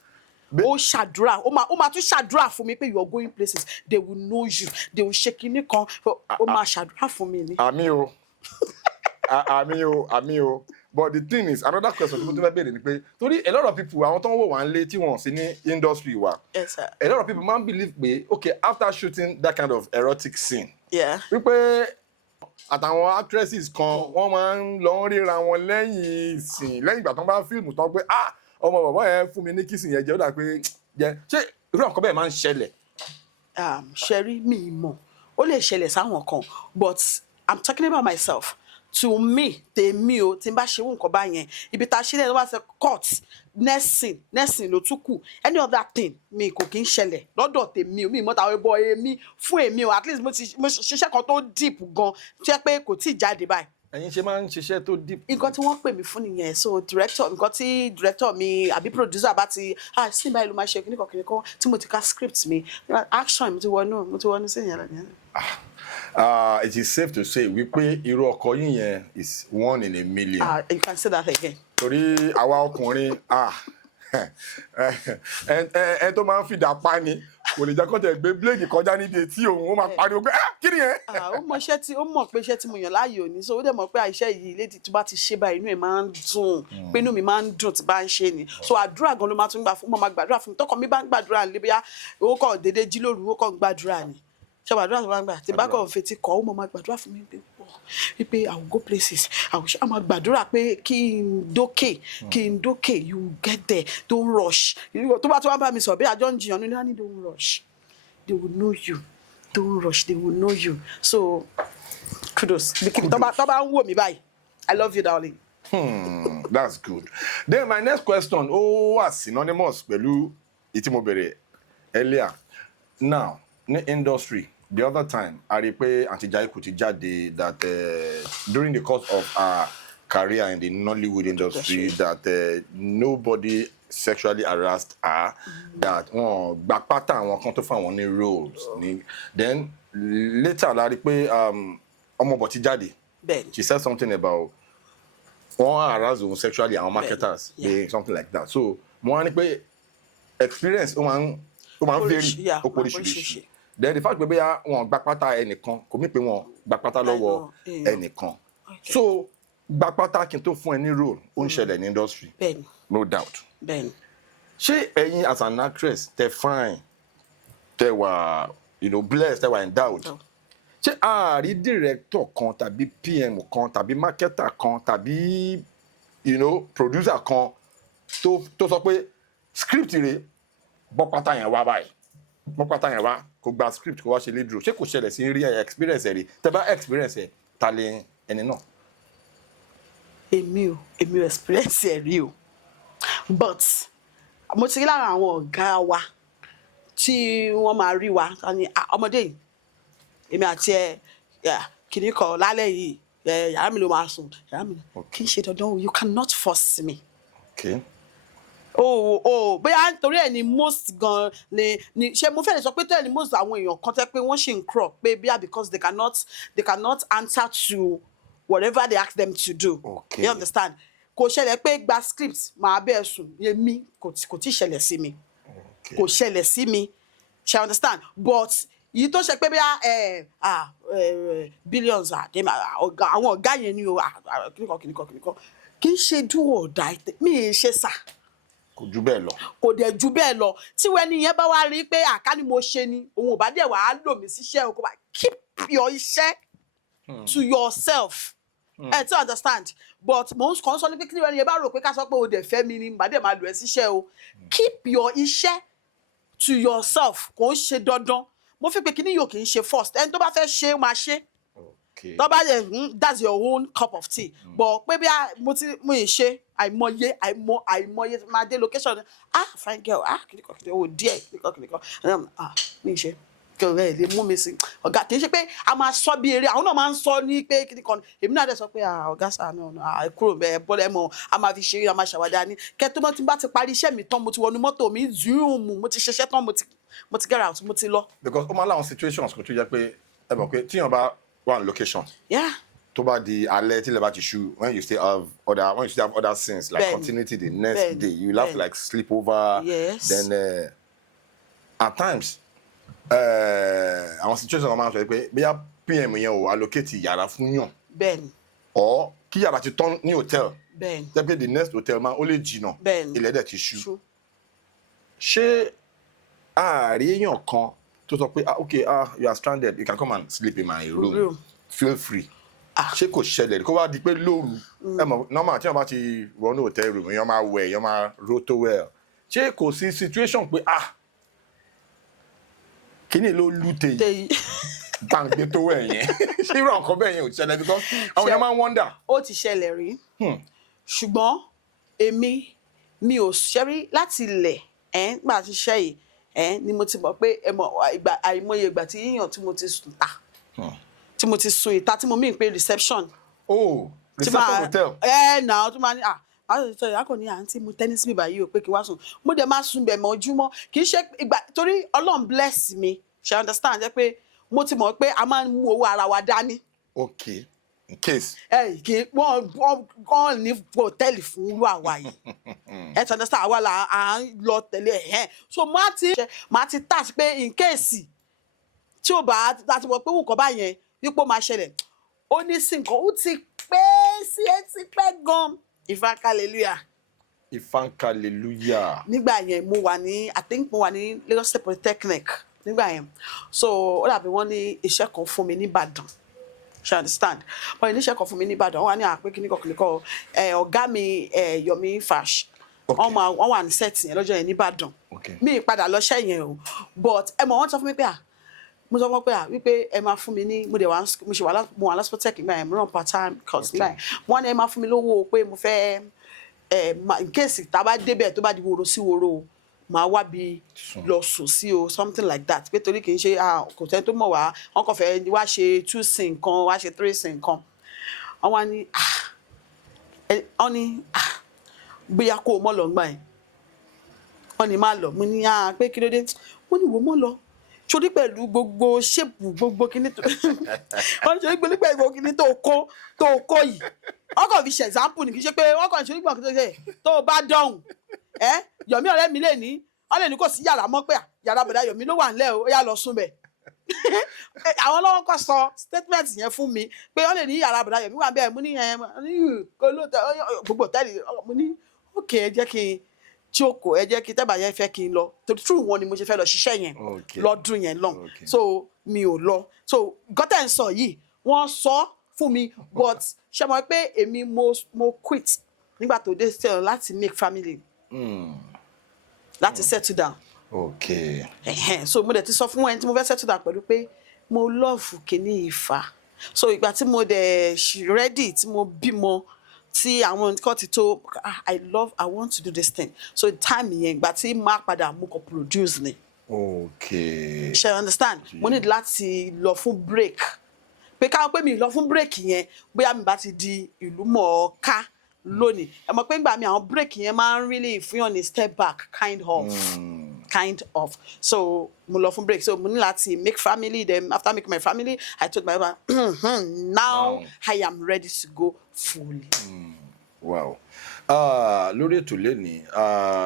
Ó ṣàdúrà ó máa tún ṣàdúrà fún mi pé you are going places they will know you they will shake kinní kan ó máa ṣàdúrà fún mi ni. àmì o but the thing is another question tí mo tún fẹ́ béèrè ni pé torí a lot of people àwọn tó ń wò wá ń lé tí wọ́n sí ní industry wa Yes, sir. a lot of people man believe pé okay after shooting that kind of erotic scene wípé àtàwọn actresses kan wọ́n máa ń lọ ríra wọn lẹ́yìn ìsìn lẹ́yìn ìgbà tó ń bá fíìmù tán pé ọmọ bàbá yẹn fún mi ní kìsìn yẹn jẹ́ ó dà pé jẹ́ ṣé irú àkọ́kọ́ bẹ́ẹ̀ máa ń ṣẹlẹ̀. Ṣẹ́rí mi mọ̀ ó lè ṣẹlẹ̀ sáwọn kan but I'm talking about myself. To me tèmi o tí n bá ṣe irú nǹkan báyẹn ibi tá a ṣe lẹ́yìn ló bá ṣe court nursing ló tún kù any other thing mi kò kí ń ṣẹlẹ̀ lọ́dọ̀ tèmi o mi mọ̀ táwọn ẹbọ èmi fún èmi o at least mo ṣiṣẹ́ kan tó deep gan tó yẹ pé kò tí ì jáde báyìí. ẹ̀yin ṣe máa ń ṣiṣẹ́ tó deep. nǹkan tí wọ́n pè mí fún nìyẹn so nǹkan tí director mi àbí producer bá ti sí báyìí ló máa ṣe kíníkan tí mo ti ka script mi action mo ti wọnú sí ìyẹn lẹ́yìn. It is safe to say wípé irú ọkọ yín yẹn is 1 in a million. You can say that again. torí àwa ọkùnrin ẹ tó máa ń fìdá pa ni kò lè jẹ́ kó tẹ̀ gbé bíléèdì kọjá níbi etí òun ó máa pariwo pé kí ni yẹn. ó mọ̀ pé iṣẹ́ tí mo yàn láàyò ní so ó dẹ̀ mọ̀ pé iṣẹ́ yìí lédi tó bá ti ṣe báyìí inú ẹ̀ máa ń dùn pé inú mi máa ń dùn tí bá ń ṣe ni so àdúrà gan ló máa tún gbà fún mo máa gbàdúrà fún mi tọkọ mi bá ń gbàdúrà nílé bóyá owó kọ̀ déédéé jí lóru owó kọ̀ ń gbàdúrà ni ṣe àdúrà tó máa ń gbà tí bá kọ̀ fetí kọ́ ó mọ̀ máa gbàdúrà fún mi wípé I will go places I will máa gbàdúrà pé kí n dókè you get there don't rush tó bá tó wá bá mi sọ bí àjọ ń jiyàn nílé ní don't rush they will know you don't rush they will know you so kudos tó bá ń wò mí báyìí I love you darling. That's good. Then my next question wà synonymous pẹ̀lú ìtí mo bẹ̀rẹ̀ earlier now ní industry. The other time, I repay Auntie Jai Kuti Jade that during the course of her career in the Nollywood industry, that nobody sexually harassed her, that backpata and one to find one roles. Then later, I repay Omoboti Jade. She said something about one harassing sexually and marketers, something like that. So, one experience, one very. Then the fact pé bóyá wọn gba pátá ẹnìkan kò mí pé wọn gba pátá lọ́wọ́ ẹnìkan so gba pátá kí n tó fún ẹ ní role ó ń ṣẹlẹ̀ ní industry no doubt. ṣé ẹ̀yin as an actress tẹ fine tẹ wà blessed tẹ wà endowed ṣé ààrí director kan tàbí PM kan tàbí marketer kan tàbí producer kan tó sọ pé script rẹ̀ bọ́ pátá yẹn wá báyìí bọ́ pátá yẹn wá kò gba script kò wá ṣe lead role ṣé kò ṣẹlẹ̀ sí rí experience ẹ̀ rí tẹ́ bá experience ẹ̀ ta lè ẹni náà. èmi ò experience ẹ̀ rí o but mo ti rí lára àwọn ọ̀gá wa tí wọ́n máa rí wa ní ọmọdé yìí èmi àti kìnnì kan lálẹ́ yìí yàrá mi ló máa sùn yàrá mi kì í ṣe dandan you cannot force me. Okay. Bóyá nítorí ẹ̀ ni most gan ni ṣe mo fẹ́ lè sọ pé tẹ́lẹ̀ ni most àwọn èèyàn kan tẹ́ pé wọ́n ṣì ń crop pé bíyà because they cannot answer to whatever they ask them to do. You understand? Kò ṣẹlẹ̀ pé gba script máa bẹ́ẹ̀ sùn yẹmi kò tí ṣẹlẹ̀ sí mi kò ṣẹlẹ̀ sí mi ṣe understand but yìí tó ṣe pé bíyà billions àwọn ọ̀gá yẹn ni o kìnìkan kì í ṣe do or die mi ì ṣe sà. Kò jù bẹ́ẹ̀ lọ. Kò dẹ̀ jù bẹ́ẹ̀ lọ tí wẹ́ni yẹn bá wá rí pé àká ni mo ṣe ni òun ò bá dẹ̀ wá lò mí síṣẹ́ o kò bá keep your iṣẹ́ to yourself. To understand but mo ń kàn sọ ní pé kí ni wẹ́ni yẹn bá rò pé ká sọ pé o dẹ̀ fẹ́ mi ni bá dẹ̀ máa lò ẹ́ síṣẹ́ o keep your iṣẹ́ to yourself kò ń ṣe dandan mo fi pé kí ni yóò kì í ṣe first ẹni tó bá fẹ́ ṣe máa ṣe. Tó bá yẹ that's your own cup of tea but pé bí mo ì ṣe àìmọye máa dé location fine girl kìnìkan owó díẹ̀ kìnìkan mi ì ṣe kí ọ̀rẹ́ ẹ̀ lè mú mi sí ọ̀gá kì í ṣe pé a máa sọ bí eré àwọn náà máa ń sọ ní pé kìnìkan èmi náà dẹ̀ sọ pé ọ̀gá sàánú kúrò bẹ́ẹ̀ bọ́lẹ̀ mọ́ a máa fi ṣeré a máa ṣàwádà ní kẹ́tọ́ mọ́ tí n bá ti parí iṣẹ́ mi tán mo ti wọnú mọ́tò mi zoom mo ti ṣiṣẹ́ tán mo ti get out mo ti lọ. Because ó máa láwọn situations kò tó jẹ́ pé ẹ mọ̀ pé tíyàn bá one location. Tó bá di alẹ́ tí lè bá ti ṣú when you still have other scenes like continuity the next day you will have to like sleep over. Then at times àwọn situations wọn máa ń sọ pé bóyá PM yẹn ò allocate yàrá fún yàn. Or kí yàrá ti tán ní hotel. Jẹ́ pé the next hotel máa ó lè jìnnà ilẹ̀ dẹ̀ ti ṣú. Ṣé ààrí èèyàn kan tó sọ pé okay you are stranded you can come and sleep in my room feel free ṣé kò ṣẹlẹ̀ kó wá di pé lóru ẹ mọ̀ normal tí wọ́n bá ti wọnú hotel room èèyàn máa wẹ̀ èèyàn máa ro towel ṣé kò sí situation pé kíni ló lùtẹ̀ yìí gbàǹgbé towel yẹn ṣé irú nǹkan bẹ́ẹ̀ yẹn ò ṣẹlẹ̀ because àwọn èèyàn máa ń wonder. ó ti ṣẹlẹ̀ rí ṣùgbọ́n èmi mi ò ṣẹ́rí láti ilẹ̀ gbà tí ṣẹ́ yìí ni mo ti mọ̀ pé àìmọye ìgbà tí yíyàn tí mo ti sùn ta tí mo ti sùn ìta tí mo mí pé reception. Reception hotel. Náà tó máa ní akọ ní àǹtí mo tẹ́nísì bíbá yìí ò pé kí wá sùn mo dẹ̀ máa sùn bẹ̀ mọ́ ojúmọ́ kì í ṣe ìgbà torí Ọlọ́run bless mi ṣe understand jẹ́ pé mo ti mọ̀ pé a máa ń mú owó ara wa dání. Okay, in case. Kì í wọ́n ní hòtẹ́ẹ̀lì fún irú àwa yìí ẹ ti understand àwa là à ń lọ tẹ̀lé so máa ti tà sí pé in case tí ò bá láti mọ̀ pé nǹkan báyẹn wípé ó máa ṣẹlẹ̀ ó ní sí nǹkan ó ti pẹ́ sí etí pẹ́ gan hallelujah. Hallelujah. Nígbà yẹn I think mo wà ní Lagos State Polytechnic nígbà yẹn so ó dàbí wọ́n ní iṣẹ́ kan fún mi ní Ìbàdàn ṣe understand wọ́n ní iṣẹ́ kan fún mi ní Ìbàdàn wọ́n wà ní àpé kíní kọ̀ọ̀kan ọ̀gá mi Yomi Fash wọ́n wà ní sẹ́ẹ̀tì yẹn lọ́jọ́ yẹn ní Ìbàdàn mi ìpadà lọ́ṣẹ́ yẹn o but wọ́n sọ fún mi pé mo sọ fún pé wípé ẹ máa fún mi ní mo wà lọ́sọ̀tẹ́kì nígbà yẹn mo ràn part time course nígbà yẹn wọ́n ní ẹ máa fún mi lówó pé mo fẹ́ in case tá a bá débẹ̀ tó bá di woro sí woro màá wá bí lọ sùn sí o something like that pé torí kì í ṣe kò tẹ́ tó mọ̀ wá wọn kàn fẹ́ wá ṣe 2 sin kan wá ṣe 3 sin kan wọ́n wá ní bóyá kó o mọ̀ lọ gbà yẹn wọ́n ní má lọ mo ní pé kí ló dé wọ́n ní wò mọ̀ lọ torí pẹ̀lú gbogbo ṣépù gbogbo kíní tó wọ́n ṣe pẹ̀lú gbogbo kíní tó kó yìí wọ́n kàn fi ṣe example ní kí ṣe pé wọ́n kàn ṣe nígbà tó bá dọ̀hùn Yomi ọ̀rẹ́ mi lè ní wọ́n lè ní kò sí yàrá mọ́ pé yàrá bọ̀dá Yomi ló wà ńlẹ̀ ó yá lọ sùn bẹ̀ àwọn lọ́wọ́ kọ́ sọ statement yẹn fún mi pé wọ́n lè ní yàrá bọ̀dá Yomi wà bẹ́ẹ̀ mo ní gbogbo tẹ́lẹ̀ mo ní okay ẹ jẹ́ kí n jókòó ẹ jẹ́ kí tẹ́bà yẹn fẹ́ kí n lọ true wọn ni mo ṣe fẹ́ lọ ṣiṣẹ́ yẹn lọ́dún yẹn lọ so mi ò lọ so gọ́tẹ̀ ń sọ yìí wọ́n sọ fún mi but ṣe mọ̀ pé èmi mo quit nígbà tó dé still láti make family láti settle down. Okay. So mo dẹ̀ ti sọ fún ẹni tí mo fẹ́ settle down pẹ̀lú pé mo love kíní Ifá so ìgbà tí mo dẹ̀ ready tí mo bímọ tí àwọn nǹkan ti tó I want to do this thing so time yẹn ìgbà tí máa padà mú kọ produce ni. Okay. Ṣé understand mo need láti lọ fún break pé káwọn pé mi lọ fún break yẹn bóyá mi bá ti di ìlú mọ̀ọ́ká lónìí ẹ mọ̀ pé nígbà mi àwọn break yẹn máa ń really fún yàn ní step back kind of so mo lọ fún break so mo ní láti make family then after making my family I told my husband now I am ready to go fully. Wow. Lórí ètò lẹ́ni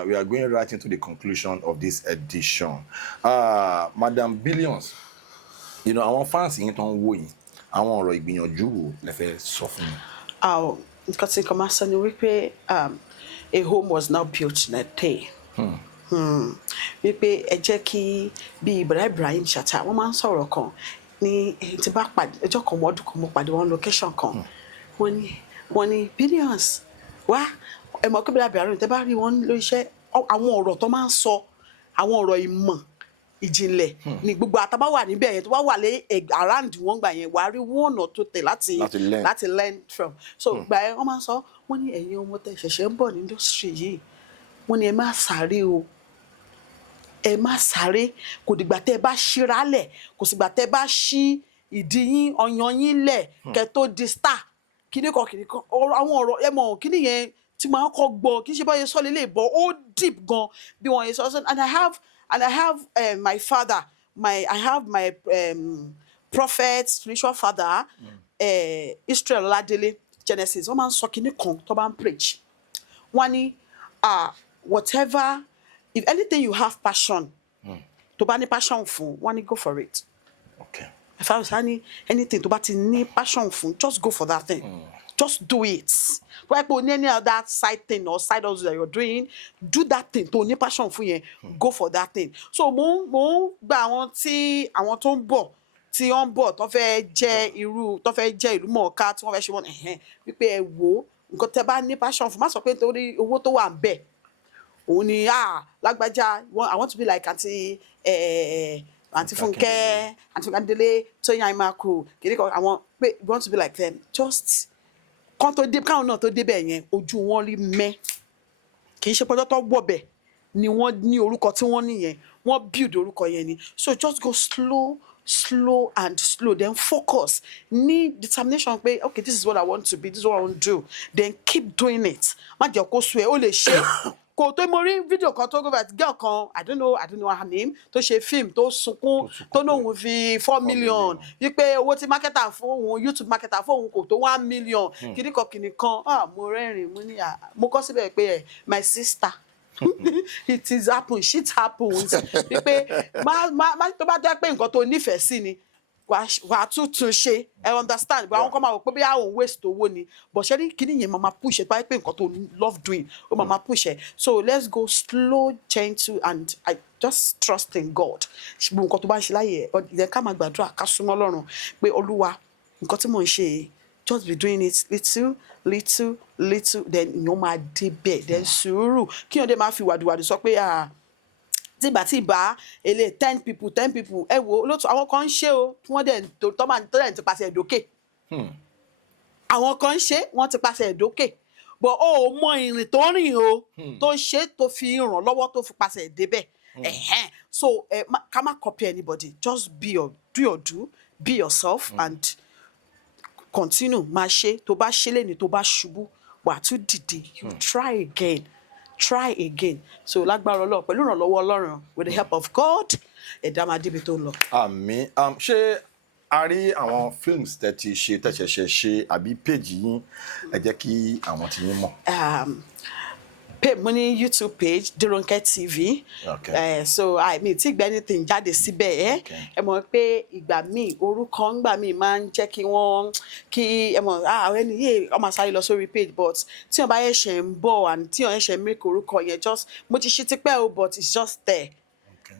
we are going right into the conclusion of this edition. Madam Billions, àwọn fans yín tó ń wò yín àwọn ọ̀rọ̀ ìgbìyànjú wo lẹ fẹ́ sọ fún mi. Nǹkan tí nǹkan máa sọ ni wípé a home was now built in a day. Wípé ẹ jẹ́ kí bí Ibrahim Chatta wọ́n máa ń sọ̀rọ̀ kan ní tí bá pàdé ọjọ́ kan ọdún kan mo pàdé wọn location kan wọ́n ní Billions wá ẹ mọ̀ pé bí abẹ́rẹ́ tẹ́ bá rí wọn lórí iṣẹ́ àwọn ọ̀rọ̀ tó máa ń sọ àwọn ọ̀rọ̀ ìmọ̀ ìjìnlẹ̀ ní gbogbo àtàbá wà níbẹ̀ yẹn tó wá wà lé around wọn gbà yẹn wà á rí one or two tẹ̀ láti learn from so gbà yẹn wọ́n máa ń sọ wọ́n ní ẹ̀yin ọmọ tẹ́ ṣẹ̀ṣẹ̀ ń bọ̀ ní industry yìí wọ́n ní ẹ má sáré o ẹ má sáré kò dìgbà tẹ́ bá ṣíralẹ̀ kò sígbà tẹ́ bá ṣí ìdí yín ọyàn yín lẹ̀ kẹ́ tó di star kíní kan àwọn ọ̀rọ̀ ẹ mọ̀ kíní yẹn tí màá kọ́ gbọ́ kí ṣe bá yẹn sọ lélẹ̀ bọ́ ó deep gan bí wọ́n yẹn sọ and I have my father I have my prophet spiritual father Israel Ladele Genesis wọ́n máa ń sọ kíní kan tó bá ń preach wọ́n ní whatever if anything you have passion tó bá ní passion fún wọ́n ní go for it. Okay. If I was anything tó bá ti ní passion fún just go for that thing. Just do it. Like any other side thing or side hustle that you're doing, do that thing. Tó ní passion fún yẹn, go for that thing. So mo gba àwọn tó ń bọ̀ tí wọ́n bọ̀ tó fẹ́ jẹ́ ìlú mọ̀ọ́ká tí wọ́n fẹ́ ṣe wọ́n wípé ẹ wò nǹkan tẹ́ bá ní passion fún má sọ pé nítorí owó tó wà ń bẹ̀ òun ni lágbájá I want to be like àǹtí Fúnkẹ́ àǹtí Fúnkẹ́ Tóyìn Àìmákù kìnìkan àwọn pé you want to be like them just káwọn náà tó débẹ̀ yẹn ojú wọn rí mẹ́ kì í ṣe pọ́jọ́ tó wọ̀bẹ̀ ni wọ́n ní orúkọ tí wọ́n nìyẹn wọ́n build orúkọ yẹn ni so just go slow and slow then focus ní determination pé okay this is what I want to be this is what I want to do then keep doing it má jẹ́ kó sú ẹ ó lè ṣe kò tó mo rí fídíò kan tó gbé girl kan I don't know her name tó ṣe film tó sunkún tó lóun fi 4 million wípé owó tí marketer fún òun YouTube marketer fún òun kò tó 1 million kìnìkan mo rẹ́rìn mo kọ síbẹ̀ pé my sister it is happen shit happens wípé má tó bá jẹ́ pé nǹkan tó nífẹ̀ẹ́ sí ni wàá tún ṣe I understand but àwọn kan máa wò pé bí àwọn waste owó ni but ṣe ní kíní yẹn máa push ẹ pé nǹkan tó love doing ó máa push ẹ so let's go slow gentle and I just trust in God ṣùgbọ́n nǹkan tó bá ń ṣe láyè ẹ̀ ká máa gbàdúrà ká súnmọ́ Ọlọ́run pé Olúwa nǹkan tí mò ń ṣe just be doing it little then ìyẹn máa débẹ̀ then sùúrù kí wọ́n dé máa fi wàdùwàdù sọ pé tí ìbá èlé 10 people ẹ wo lóòótọ́ àwọn kan ń ṣe o wọ́n dẹ̀ tó ti pàṣẹ ìdókè àwọn kan ń ṣe wọ́n ti pàṣẹ ìdókè but ó mọ ìrìn tó rìn o tó ṣe tó fi ràn lọ́wọ́ tó fi pàṣẹ ìdébẹ̀ so ká má copy anybody just do be yourself and continue máa ṣe tó bá ṣe lẹ́ni tó bá ṣubú wà tún dìde you try again so lágbára Ọlọ́run pẹ̀lú ìrànlọ́wọ́ Ọlọ́run with the help of God ẹ̀dá máa débi tó ń lọ. àmín. ṣé a rí àwọn films tẹ̀ṣẹ̀ṣẹ̀ ṣe àbí page yín ẹ jẹ́ kí àwọn tí yín mọ̀. mo ní YouTube page Ronke TV so mi ti gbé anything jáde síbẹ̀ ẹ mọ̀ pé ìgbà míì orúkọ ńgbà míì máa ń jẹ́ kí ẹ mọ̀ ẹni yìí ọmọ sáré lọ sórí page but tí wọ́n bá ṣe ń bọ̀ and tí wọ́n ṣe ń make orúkọ yẹn just mo ti ṣe tipẹ́ o but it's just there.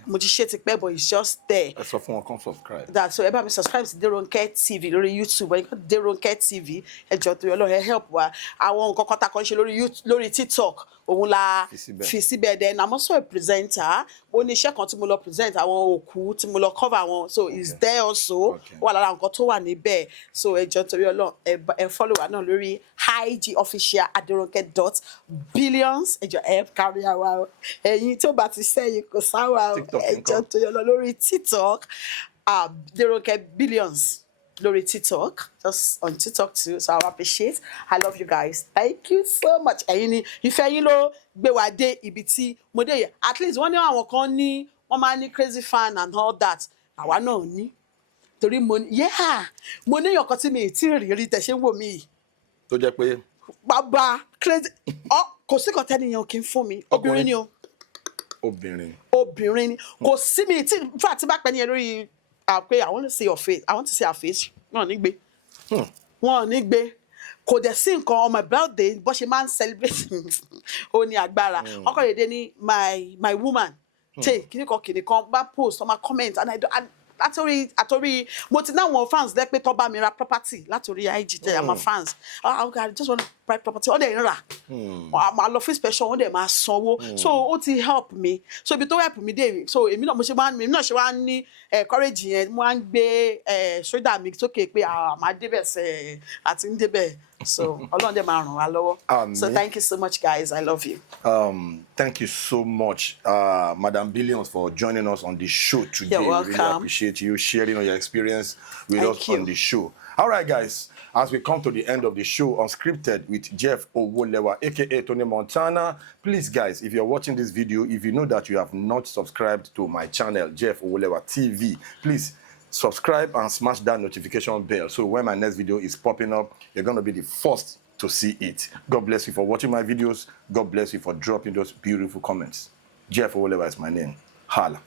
Mo ti ṣe tipẹ́ but it's just there. ẹ sọ fún wọn kàn subscribe. So ẹ bá mi subscribe sí Ronke TV lórí YouTube ẹ kàn Ronke TV ẹ jọ̀ọ́ torí Ọlọ́run ẹ help wa àwọn nǹkan kan tá a kàn ṣe lórí TikTok òun la fi síbẹ̀ then I'm also a presenter ó ní iṣẹ́ kan tí mo lọ present àwọn òkú tí mo lọ cover wọn so it's there also wà lára nǹkan tó wà níbẹ̀ so ẹ jọ̀ọ́ torí Ọlọ́run ẹ follow wa náà lórí IG official @ronke.billions ẹ jọ̀ọ́ ẹ kárí àwa ẹ̀yin tó bá ti sẹ́yìn kò sáwà ẹ jọ̀ọ́ torí Ọlọ́run lórí TikTok Ronke Billions lórí TikTok just on TikTok too so I appreciate I love you guys thank you so much ẹ̀yin ni ìfẹ́ yín ló gbé wa dé ibi tí mo dé yẹ at least wọ́n ní àwọn kan ní wọ́n máa ní crazy fan and all that àwa náà ní torí mo ní èèyàn kan tí mi ì tí ì rí tẹ̀ ṣe ń wò mí yìí tó jẹ́ pé bàbá crazy kò sí kan tẹ́niyàn kì í fún mi obìnrin ni o obìnrin ni kò sí mi tí fún àti bá pẹ́ ní ẹ lórí pé I want to see your face I want to see her face wọn ò ní gbé kò dẹ̀ sí nǹkan on my birthday bó ṣe máa ń celebrate ó ní agbára ọkọ rẹ̀ dé ní my woman kìnìkan bá post ọmọ comment and àtòrí mo ti náwọn fans lẹ́pẹ́ tó bá mi ra property látòrí IG tẹ̀ àmọ́ fans okay I just want to buy property ó dẹ̀ ń rà máa lọ fún special ó dẹ̀ máa sanwó so ó ti help me so ibi tó help me dé so èmi náà ṣe wá ní courage yẹn mo wá ń gbé shoulder mi sókè pé màá débẹ̀ sẹ́ àti ń débẹ̀ so Ọlọ́run dẹ̀ máa ràn wá lọ́wọ́ so thank you so much guys I love you. Thank you so much Madam Billions for joining us on the show today. You're welcome. We really appreciate you sharing your experience with us on the show. All right guys, as we come to the end of the show, Unscripted with Jeff Owolewa, aka Tony Montana. Please guys, if you're watching this video, if you know that you have not subscribed to my channel, Jeff Owolewa TV, please subscribe and smash that notification bell so when my next video is popping up, you're going to be the first to see it. God bless you for watching my videos. God bless you for dropping those beautiful comments. Jeff Owolewa is my name. Holla.